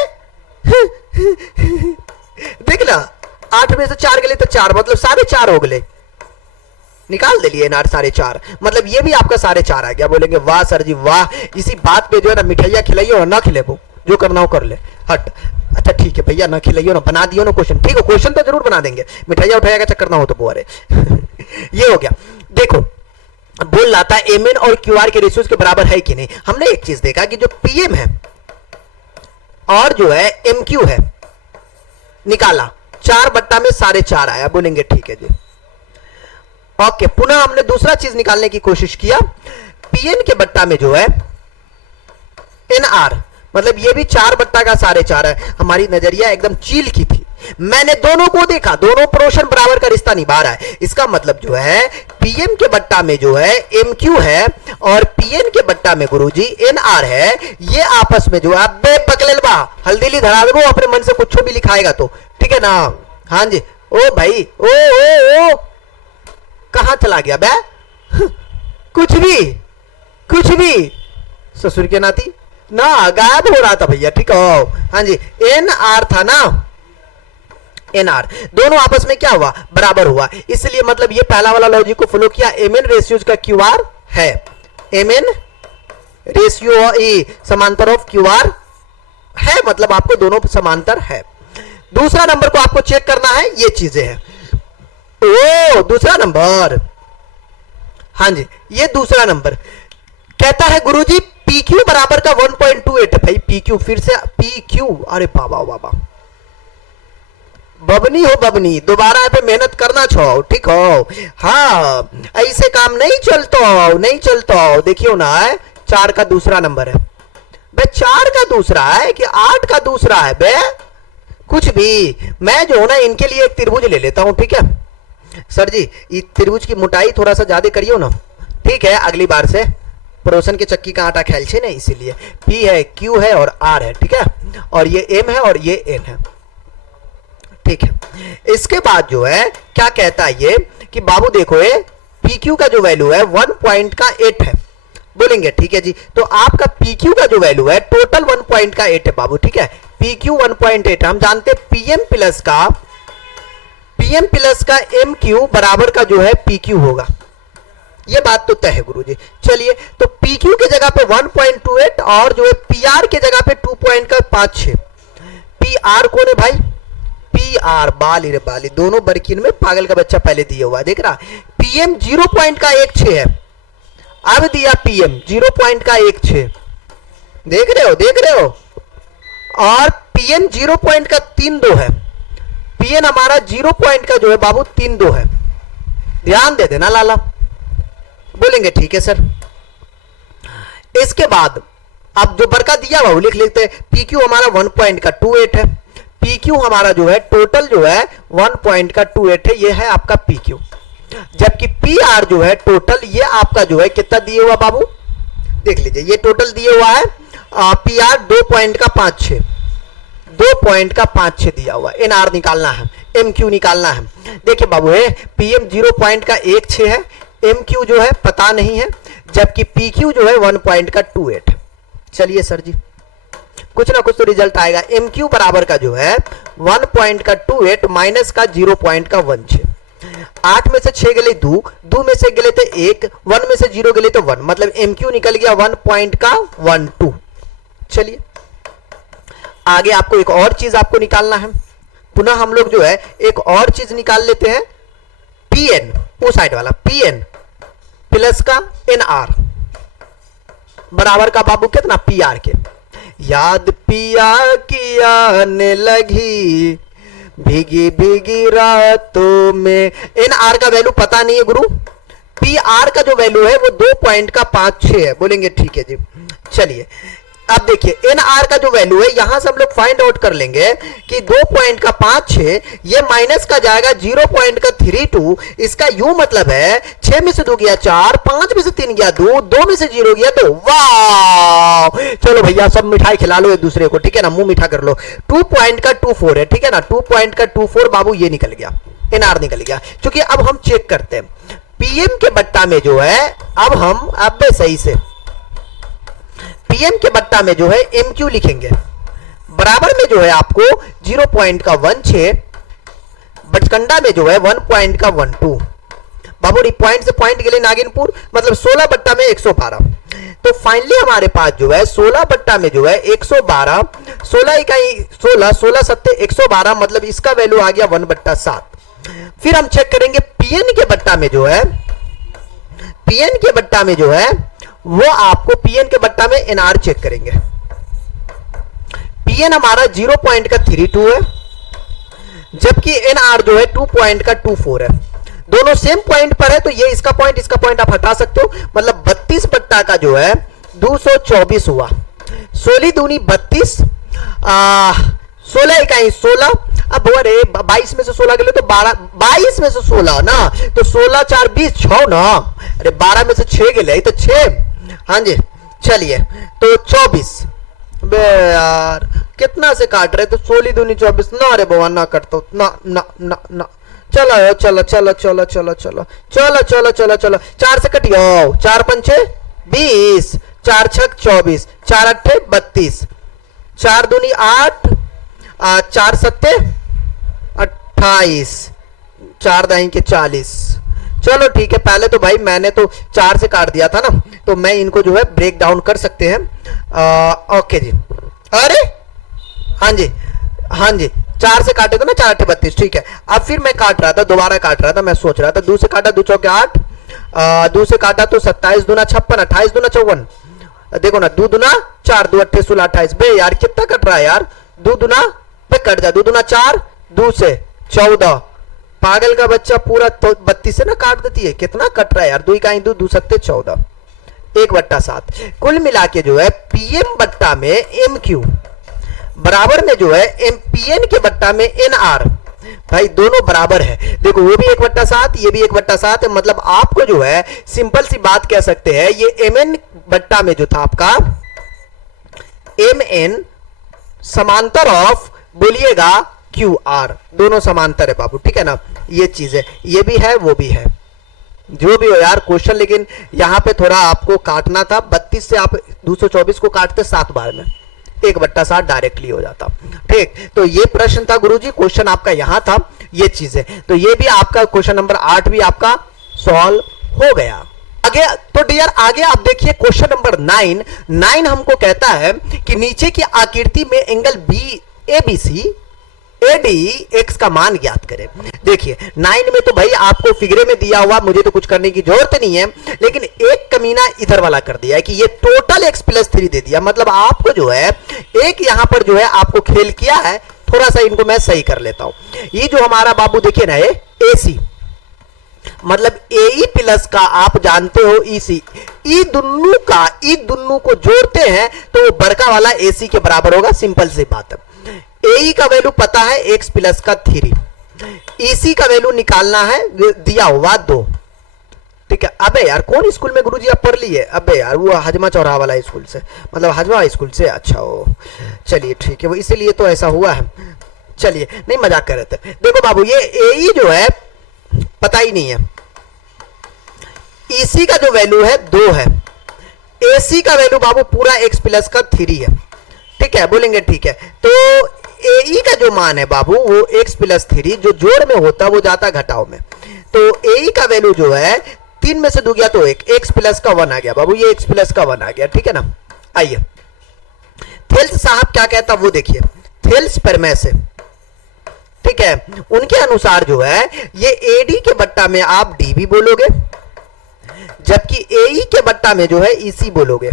देख ना, 8 में से 4 गए तो 4, मतलब 4.5 हो गए, निकाल दे लिए NR 4.5, मतलब ये भी आपका 4.5 आ गया। बोलेंगे वाह सर जी वाह, इसी बात पे जो है ना मिठाइया खिलाइयो और ना खिले, वो जो करना हो कर ले, हट। अच्छा ठीक है भैया, ना खिलाइयो ना, बना दियो ना क्वेश्चन, ठीक है क्वेश्चन तो जरूर बना देंगे, मिठाइया उठाइया का चक्कर ना हो तो वो। अरे ये हो गया। देखो बोल रहा था MN और QR के रेशियोज के बराबर है कि नहीं। हमने एक चीज देखा कि जो PM है और जो है MQ है, निकाला 4/4 आया। बोलेंगे ठीक है जी, ओके। पुनः हमने दूसरा चीज निकालने की कोशिश किया, PN के बट्टा में जो है NR, मतलब ये भी 4/4 है। हमारी नजरिया एकदम चील की थी, मैंने दोनों को देखा, दोनों प्रोशन बराबर का रिश्ता निभा रहा है। इसका मतलब जो है PM के बट्टा में जो है MQ है और PN के बट्टा में गुरुजी NR है, ये आपस में जो है बे बकलेलबा हल्दीली धरा दो, अपने मन से कुछ भी लिखाएगा तो ठीक है ना। हाँ जी, ओ भाई ओ कहां चला गया बे कुछ भी ससुर के नाती ना, गायब हो रहा था भैया, ठीक है। हाँ जी, NR था ना, NR दोनों आपस में क्या हुआ, बराबर हुआ, इसलिए मतलब ये पहला वाला लॉजिक को फॉलो किया। MN रेशियोज का QR है, MN रेशियो समांतर ऑफ QR है, मतलब आपको दोनों समांतर है। दूसरा नंबर को आपको चेक करना है, ये चीजें हैं। ओ दूसरा नंबर, हाँ जी ये दूसरा नंबर कहता है गुरुजी PQ बराबर का 1.28 है। भाई PQ, फिर से PQ, अरे बाबा बबनी हो बबनी, दोबारा पे मेहनत करना छो, ठीक हो। हाँ ऐसे काम नहीं चलता। देखियो ना, 4 का दूसरा नंबर है बे, 4 का दूसरा है कि 8 का दूसरा है बे, कुछ भी। मैं जो ना इनके लिए एक त्रिभुज ले लेता हूं, ठीक है सर जी। ये त्रिभुज की मोटाई थोड़ा सा ज्यादा करियो ना, ठीक है। अगली बार से पड़ोसन के चक्की का आटा खेल छे ना, इसीलिए P है, Q है और R है, ठीक है। और ये M है और ये N है, ठीक है। इसके बाद जो है क्या कहता है ये कि बाबू देखो ये पी क्यू का जो वैल्यू है 1.8 है, बोलेंगे ठीक है जी। तो आपका पी क्यू का जो वैल्यू है टोटल 1.8 है बाबू, ठीक है। पी क्यू 1.8 हम जानते हैं पीएम प्लस का एम क्यू बराबर का जो है पी क्यू होगा, ये बात तो तय है गुरुजी। चलिए तो पी क्यू के जगह पे 1.28 और जो है पी आर के जगह पे 2.56। पी आर कौन है भाई? पी आर बाली रे बाली, दोनों बरकीन में पागल का बच्चा पहले दिया हुआ देख रहा। पीएम 0.16 है, अब दिया पीएम 0.16, देख रहे हो। और पीएन 0.32 है, पीएन हमारा 0 का जो है बाबू 32 है, ध्यान दे देना लाला, बोलेंगे ठीक है सर। इसके बाद अब जो बरका दिया हुआ लिख लेते हैं। पीक्यू हमारा 1.28 है, पीक्यू हमारा जो है टोटल जो है 1.28 है, ये है आपका पीक्यू। जबकि पी आर जो है टोटल ये आपका जो है कितना दिए हुआ बाबू, देख लीजिए ये टोटल दिए हुआ है पी आर 2.56 दिया हुआ। एन आर निकालना है, एम क्यू निकालना है। देखिए बाबू है पीएम 0.16 है, एम क्यू जो है पता नहीं है, जबकि पी क्यू जो है 1.28। चलिए सर जी कुछ ना कुछ तो रिजल्ट आएगा। एम क्यू बराबर का जो है 1.28 माइनस का 0.16। 8 में से 6 गले 2 में से गले थे 1, 1 में से 0 गले तो 1, मतलब एम क्यू निकल गया 1.12। चलिए आगे आपको एक और चीज आपको निकालना है। पुनः हम लोग जो है एक और चीज निकाल लेते हैं, पीएन, वो साइड वाला पीएन प्लस का एनआर बराबर का बाबू कितना पीआर के। याद पिया की आने लगी भीगी भीगी रातों में। एनआर का वैल्यू पता नहीं है गुरु, पीआर का जो वैल्यू है वो 2.56 है, बोलेंगे ठीक है जी। चलिए अब देखिए एन आर का जो वैल्यू है यहां से हम लोग फाइंड आउट कर लेंगे कि 2.56 ये माइनस का जाएगा 0.32। इसका यू मतलब है 6 में से 2 गया 4, 5 में से 3 गया 2 में से 0 गया 2। वाह चलो भैया सब मिठाई खिला लो एक दूसरे को, ठीक है ना, मुंह मीठा कर लो। 2.24 है, ठीक है ना, 2.24 बाबू ये निकल गया, एन आर निकल गया। क्योंकि अब हम चेक करते हैं पीएम के बट्टा में जो है, अब हम अब सही से पीएम के बट्टा में जो है एम क्यू लिखेंगे, बराबर में जो है आपको 0.16, बचकंडा में जो है 1.12। बाबू पॉइंट से पॉइंट के लिए नागिनपुर मतलब 16 बट्टा में 112। तो फाइनली हमारे पास जो है 16 बट्टा में जो है 112, 16 इकाई 16, 16 सत्ते 112, मतलब इसका वैल्यू आ गया 1/7। फिर हम चेक करेंगे पीएन के बट्टा में जो है, पीएन के बट्टा में जो है वो आपको पीएन के बट्टा में एनआर चेक करेंगे। पीएन हमारा 0.32 है, जबकि एनआर जो है 2.24 है। दोनों सेम पॉइंट पर है, तो ये इसका पॉइंट आप हटा सकते हो, मतलब 32 बट्टा का जो है 224 हुआ। 16 दूनी 32, 16 इकाई 16। अब अरे 22 में से 16 के लिए तो 12, 22 में से 16 ना, तो 16 4 20 6 ना, अरे 12 में से 6 के लिए तो 6। हाँ जी चलिए तो 24 बे यार कितना से काट रहे, तो 16 दूनी 24 ना, अरे भगवान ना कट तो ना ना ना ना। चलो चलो चलो चलो चलो चलो चलो चलो चलो चलो 4 से कटियो, 4 पंचे 20, 4 छक 24, 4 अट्ठे 32, 4 दूनी 8, 4 सत्ते 28, 4 दाई के 40। चलो ठीक है, पहले तो भाई मैंने तो 4 से काट दिया था ना, तो मैं इनको जो है ब्रेक डाउन कर सकते हैं। ओके जी, अरे हाँ जी हाँ जी 4 से काटे तो ना, 4 अट्ठे 32, ठीक है। अब फिर मैं काट रहा था, दोबारा काट रहा था, मैं सोच रहा था 2 से काटा 2 चौके 8, 2 से काटा तो 27 दूना 56, 28 दूना 54, देखो ना 2 दूना 4, 2 अट्ठे 16 28। बे यार कितना कट रहा है यार, 2 दूना पे कट जा, 2 दूना 4, 2 से 14, पागल का बच्चा पूरा तो 32 से ना काट देती है, कितना कट रहा है यार, 2 इकाई 2, 2 सत्ते 14, 1/7। कुल मिला के जो है पीएम बट्टा में एम क्यू बराबर में जो है पीएन के बट्टा में एन आर, भाई दोनों बराबर है। देखो वो भी 1/7, ये भी 1/7 है, मतलब आपको जो है सिंपल सी बात कह सकते हैं, ये एम एन बट्टा में जो था आपका एम एन समांतर ऑफ बोलिएगा क्यू आर, दोनों समांतर है बाबू, ठीक है ना। ये चीज है, ये भी है वो भी है, जो भी हो यार क्वेश्चन, लेकिन यहाँ पे थोड़ा आपको काटना था। 32 से आप 224 को काटते 7 बार में, 1/7 डायरेक्टली हो जाता, ठीक। तो ये प्रश्न था गुरुजी, क्वेश्चन आपका यहाँ था, ये चीज है। तो ये भी आपका क्वेश्चन नंबर 8 भी आपका सॉल्व हो गया। आगे तो डियर आगे आप देखिए क्वेश्चन नंबर 9 हमको कहता है कि नीचे की आकृति में angle b ABC AD x का मान ज्ञात करें। देखिए 9 में तो भाई आपको फिगरे में दिया हुआ, मुझे तो कुछ करने की जरूरत नहीं है, लेकिन एक कमीना इधर वाला कर दिया है कि ये टोटल x + 3 दे दिया। मतलब आपको जो है एक यहां पर जो है आपको खेल किया है, थोड़ा सा इनको मैं सही कर लेता हूं। ये जो हमारा बाबू देखिए ना है AC, मतलब AE प्लस का आप जानते हो EC, ई दुन्नू को जोड़ते हैं तो बड़का वाला AC के बराबर होगा, सिंपल सी बात है। AE का वैल्यू पता है x + 3, EC का वैल्यू निकालना है दिया हुआ 2, ठीक है। अबे यार कौन स्कूल में गुरुजी आप पढ़ लिए? अबे यार वो हजमा चौराहा वाला स्कूल से, मतलब हजमा स्कूल से, अच्छा हो चलिए ठीक है, वो इसीलिए तो ऐसा हुआ है। चलिए नहीं मजाक कर रहे थे। देखो बाबू ये AE जो है पता ही नहीं है, EC का जो वैल्यू है 2 है, AC का वैल्यू बाबू पूरा x + 3 है, ठीक है, बोलेंगे ठीक है। तो AE का जो मान है बाबू वो x + 3 जो जोड़ में होता वो जाता घटाव में, तो AE का वैल्यू जो है 3 में से 2 गया तो 1, x + 1 आ गया बाबू, ये x + 1 आ गया, ठीक है ना। आइए थेल्स साहब क्या कहता वो देखिए, थेल्स परमे से, ठीक है, उनके अनुसार जो है ये AD के बट्टा में आप DB बोलोगे, जबकि AE के बट्टा में जो है EC बोलोगे,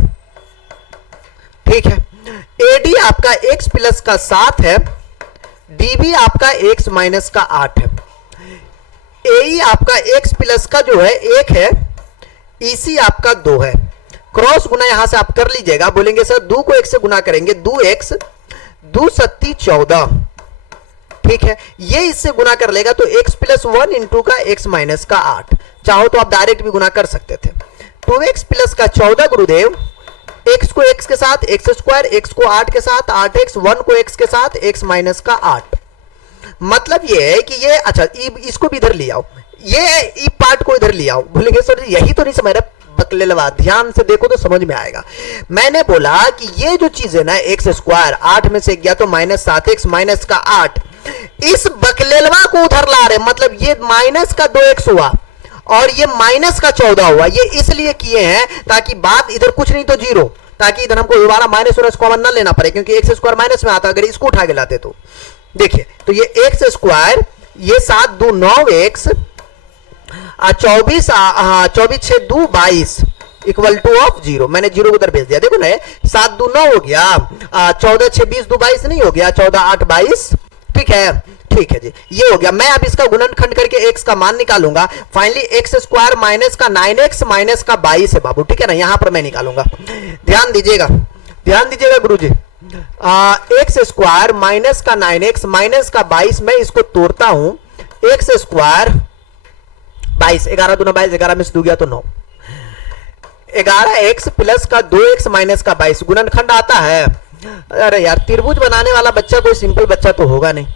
ठीक है। AD आपका x + 7 है, DB आपका x - 8 है, AE आपका x + का जो है 1 है, EC आपका 2 है। क्रॉस गुना यहां से आप कर लीजिएगा, बोलेंगे सर 2 को 1 से गुना करेंगे, 2x 2 सत्ती 14, ठीक है। ये इससे गुना कर लेगा तो x + 1 इंटू का x - 8, चाहो तो आप डायरेक्ट भी गुना कर सकते थे। 2x + 14 गुरुदेव, x को x के साथ x², x को 8 के साथ 8x, 1 को x के साथ x - 8। मतलब ये है कि ये अच्छा इसको भी इधर ले आओ, ये पार्ट को इधर ले आओ। भूलेंगे सर यही तो नहीं समझ रहे, बकलेलवा ध्यान से देखो तो समझ में आएगा। मैंने बोला कि ये जो चीज है ना x², 8 में से गया तो -7x - 8, इस बकलेलवा को उधर ला रहे, मतलब ये -2x हुआ और ये -14 हुआ। ये इसलिए किए हैं ताकि बात इधर कुछ नहीं तो 0, ताकि इधर हमको दोबारा माइनस और कॉमन ना लेना पड़े, क्योंकि x² माइनस में आता, अगर इसको उठा के लाते तो देखिए, तो ये x², ये 7 2 9x, 24 6 2 22 = 0। मैंने 0 उधर भेज दिया, देखो ना 7 2 9 हो गया, 14 6 20 2 22 नहीं हो गया, 14 8 22, ठीक है, ठीक है जी, ये हो गया। मैं अब इसका गुणनखंड करके x का मान निकालूंगा, फाइनली x² माइनस का 9x माइनस का 22 है बाबू, ठीक है ना, यहां पर मैं निकालूंगा। ध्यान दीजिएगा गुरुजी, x² माइनस का 9x माइनस का 22, मैं इसको तोड़ता हूं, x² 22, 11 दूना 22, 11 में से 2 गया तो 9, 11x + का 2x माइनस का 22 गुणनखंड आता है। अरे यार त्रिभुज बनाने वाला बच्चा कोई सिंपल बच्चा तो होगा नहीं,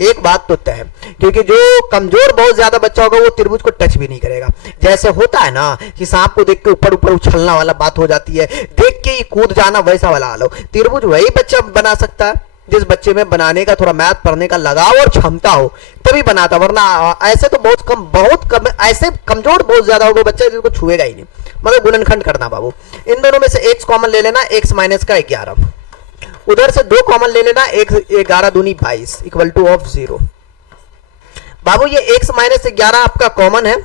एक बात तो तय है, क्योंकि जो कमजोर बहुत ज्यादा बच्चा होगा वो त्रिभुज को टच भी नहीं करेगा। जैसे होता है ना कि सांप को देख के ऊपर ऊपर उछलना वाला बात हो जाती है, देख के ही कूद जाना, वैसा वाला हाल हो। त्रिभुज वही बच्चा बना सकता है जिस बच्चे में बनाने का थोड़ा मैथ पढ़ने का लगाव और क्षमता हो, तभी बनाता, वरना ऐसे तो बहुत कम ऐसे कमजोर बहुत ज्यादा होगा बच्चा जिसको छुएगा ही नहीं। मतलब गुणनखंड करना बाबू, इन दोनों में से x कॉमन ले लेना, x - का 11, उधर से 2 कॉमन ले लेना, 11 दूनी 22 = 0। बाबू ये x - 11 आपका कॉमन है,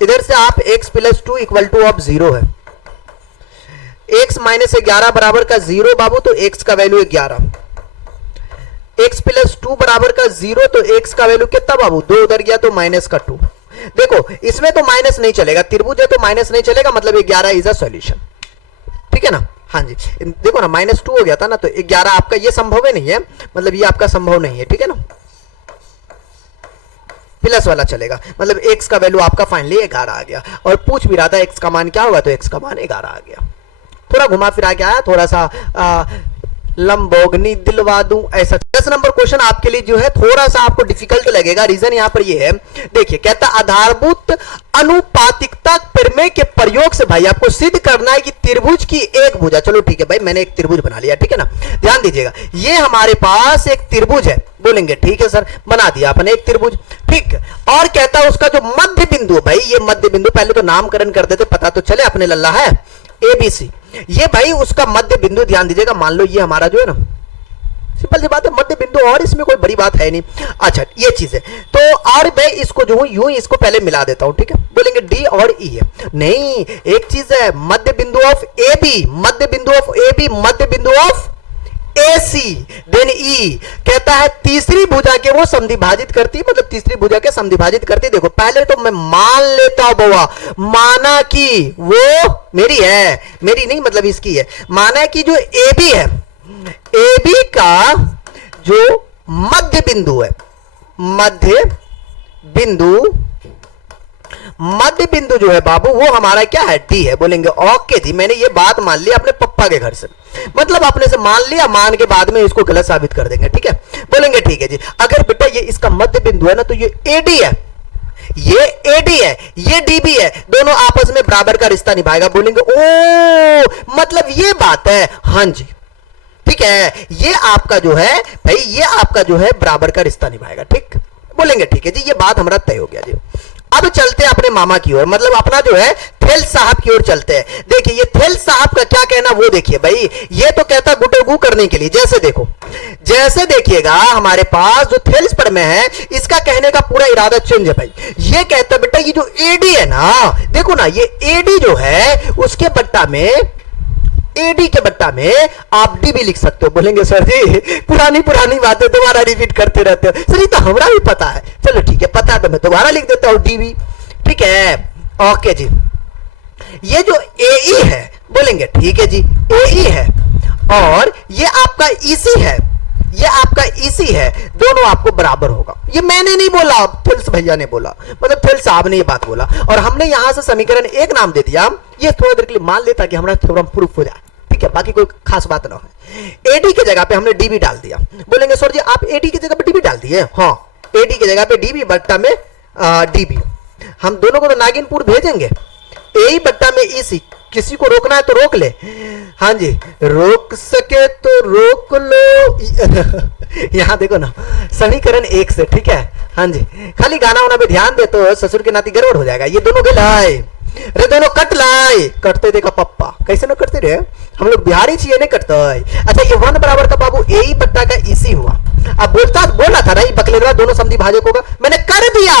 इधर से आप x + 2 = 0 है। x - 11 बराबर का 0 बाबू, तो x का वैल्यू 11, x + 2 बराबर का 0, तो x का वैल्यू कितना बाबू, 2 उधर गया तो -2। देखो इसमें तो माइनस नहीं चलेगा, त्रिभुज है तो माइनस नहीं चलेगा, मतलब 11 इज अ सॉल्यूशन, ठीक है ना। हाँ जी देखो ना -2 हो गया था ना, तो 11 आपका ये संभव नहीं है, मतलब ये आपका संभव नहीं है, ठीक है ना, प्लस वाला चलेगा, मतलब x का वैल्यू आपका फाइनली 11 आ गया। और पूछ भी रहा था x का मान क्या होगा, तो x का मान 11 आ गया। थोड़ा घुमा फिरा के आया, थोड़ा सा लंबोगनी दिलवा दूं ऐसा। 10 नंबर क्वेश्चन आपके लिए जो है थोड़ा सा आपको डिफिकल्ट लगेगा। रीजन यहां पर ये है, देखिए कहता आधारभूत अनुपातिकता प्रमेय के प्रयोग से भाई आपको सिद्ध करना है कि त्रिभुज की एक भुजा, चलो ठीक है भाई मैंने एक त्रिभुज बना लिया, ठीक है ना, ध्यान दीजिएगा ये हमारे पास एक त्रिभुज है, बोलेंगे ठीक है सर बना दिया आपने एक त्रिभुज, ठीक। और कहता है उसका जो मध्य बिंदु, भाई ये मध्य बिंदु, पहले तो नामकरण कर देते पता तो चले अपने लल्ला है ABC, ये भाई उसका मध्य बिंदु, ध्यान दीजिएगा मान लो ये हमारा जो है ना सिंपल सी बात है मध्य बिंदु, और इसमें कोई बड़ी बात है नहीं। अच्छा ये चीज है तो, और मैं इसको जो हूं यूं इसको पहले मिला देता हूं, ठीक है, बोलेंगे D और E है, नहीं एक चीज है मध्य बिंदु ऑफ AB, मध्य बिंदु ऑफ AB, मध्य बिंदु ऑफ AC, देन E कहता है तीसरी भुजा के वो समद्विभाजित करती, मतलब तीसरी भुजा के समद्विभाजित करती। देखो पहले तो मैं मान लेता हूं बउआ, माना कि वो मेरी है, मेरी नहीं मतलब इसकी है, माना कि जो AB है, AB का जो मध्य बिंदु है, मध्य बिंदु जो है बाबू वो हमारा क्या है D है, बोलेंगे ओके जी मैंने ये बात मान ली अपने पप्पा के घर से, मतलब अपने से मान लिया, मान के बाद में इसको गलत साबित कर देंगे, ठीक है, बोलेंगे ठीक है जी। अगर बेटा ये इसका मध्य बिंदु है ना तो ये AD है, ये AD है, ये DB है, दोनों आपस में बराबर का रिश्ता निभाएगा, बोलेंगे ओ मतलब ये बात है, हाँ जी ठीक है, ये आपका जो है भाई ये आपका जो है बराबर का रिश्ता निभाएगा, ठीक, बोलेंगे ठीक है जी ये बात हमारा तय हो गया जी। अब चलते हैं अपने मामा की ओर, मतलब अपना जो है थेल साहब की ओर चलते हैं। देखिए ये थेल साहब का क्या कहना वो देखिए भाई, ये तो कहता गुटोगु करने के लिए, जैसे देखो जैसे देखिएगा हमारे पास जो थेल्स पर में है इसका कहने का पूरा इरादा चेंज है भाई, ये कहता बेटा ये जो AD है ना, देखो ना ये AD जो है उसके बट्टा में AD के बट्टा में आप D भी लिख सकते हो, बोलेंगे सर जी पुरानी बातें दोबारा रिपीट करते रहते हो, सर ये तो हमरा भी पता है, चलो ठीक है पता है तो मैं दोबारा लिख देता हूं DB, ठीक है ओके जी। ये जो AE है, बोलेंगे ठीक है जी AE है, और ये आपका EC है, ये आपका EC है, दोनों आपको बराबर होगा, ये मैंने नहीं बोला थिल्स भैया ने बोला, मतलब थिल्स साहब ने ये बात बोला, और हमने यहां से समीकरण एक नाम दे दिया, ये थोड़ी देर के लिए मान लेता कि हमारा थ्योरम प्रूफ हो जाए, ठीक है बाकी कोई खास बात ना है। AD की जगह पे हमने DB डाल दिया, बोलेंगे सर जी आप AD की जगह पे DB डाल दिए, हाँ AD की जगह पे DB बट्टा में DB, हम दोनों को तो नागिनपुर भेजेंगे, AE बट्टा में EC, किसी को रोकना है तो रोक ले, हाँ जी रोक सके तो रोक लो यहां देखो ना समीकरण 1 से, ठीक है हाँ जी, खाली गाना वाना पे ध्यान दे तो ससुर के नाती गड़बड़ हो जाएगा। ये दोनों गए लाए रे, दोनों कट लाए, कटते देखा पप्पा कैसे ना करते रहे, हम लोग बिहारी चाहिए नहीं कटते। अच्छा ये 1 बराबर का बाबू AE बट्टा का EC हुआ, अब बोला था ना बकलेरवा दोनों समधी भाजक होगा, मैंने कर दिया,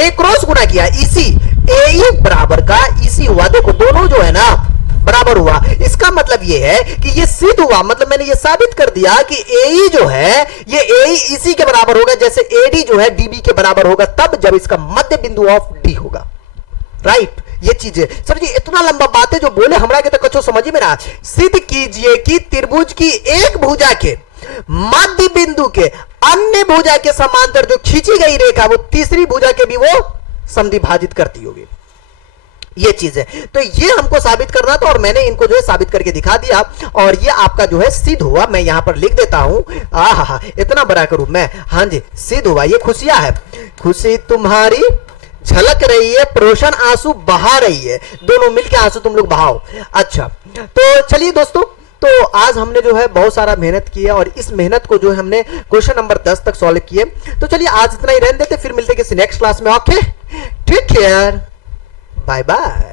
एक क्रॉस गुना किया EC, AE बराबर का EC हुआ, देखो दोनों जो है ना बराबर हुआ, इसका मतलब ये है कि ये सिद्ध हुआ, मतलब मैंने ये साबित कर दिया कि AE जो है ये AE EC के बराबर होगा, जैसे AD जो है DB के बराबर होगा तब जब इसका मध्य बिंदु ऑफ D होगा, राइट। ये चीज है सर जी इतना लंबा बातें जो बोले हमरा के तो कछो समझ में ना, सिद्ध कीजिए कि त्रिभुज की एक भुजा के मध्य बिंदु के अन्य भुजा के समांतर जो खींची गई रेखा वो तीसरी भुजा के भी वो समद्विभाजित करती होगी, ये चीज है। तो ये हमको साबित करना था और मैंने इनको जो है साबित करके दिखा दिया, और ये आपका जो है सिद्ध हुआ, मैं यहां पर लिख देता हूं, आहा इतना बड़ा करूं मैं, हाँ जी सिद्ध हुआ, ये खुशियां है, खुशी तुम्हारी झलक रही है, प्रोशन आंसू बहा रही है, दोनों मिलके आंसू तुम लोग बहाओ। अच्छा तो चलिए दोस्तों, तो आज हमने जो है बहुत सारा मेहनत की है, और इस मेहनत को जो है हमने क्वेश्चन नंबर 10 तक सॉल्व किए। तो चलिए आज इतना ही रहने देते, फिर मिलते किसी नेक्स्ट क्लास में, okay take care, bye bye.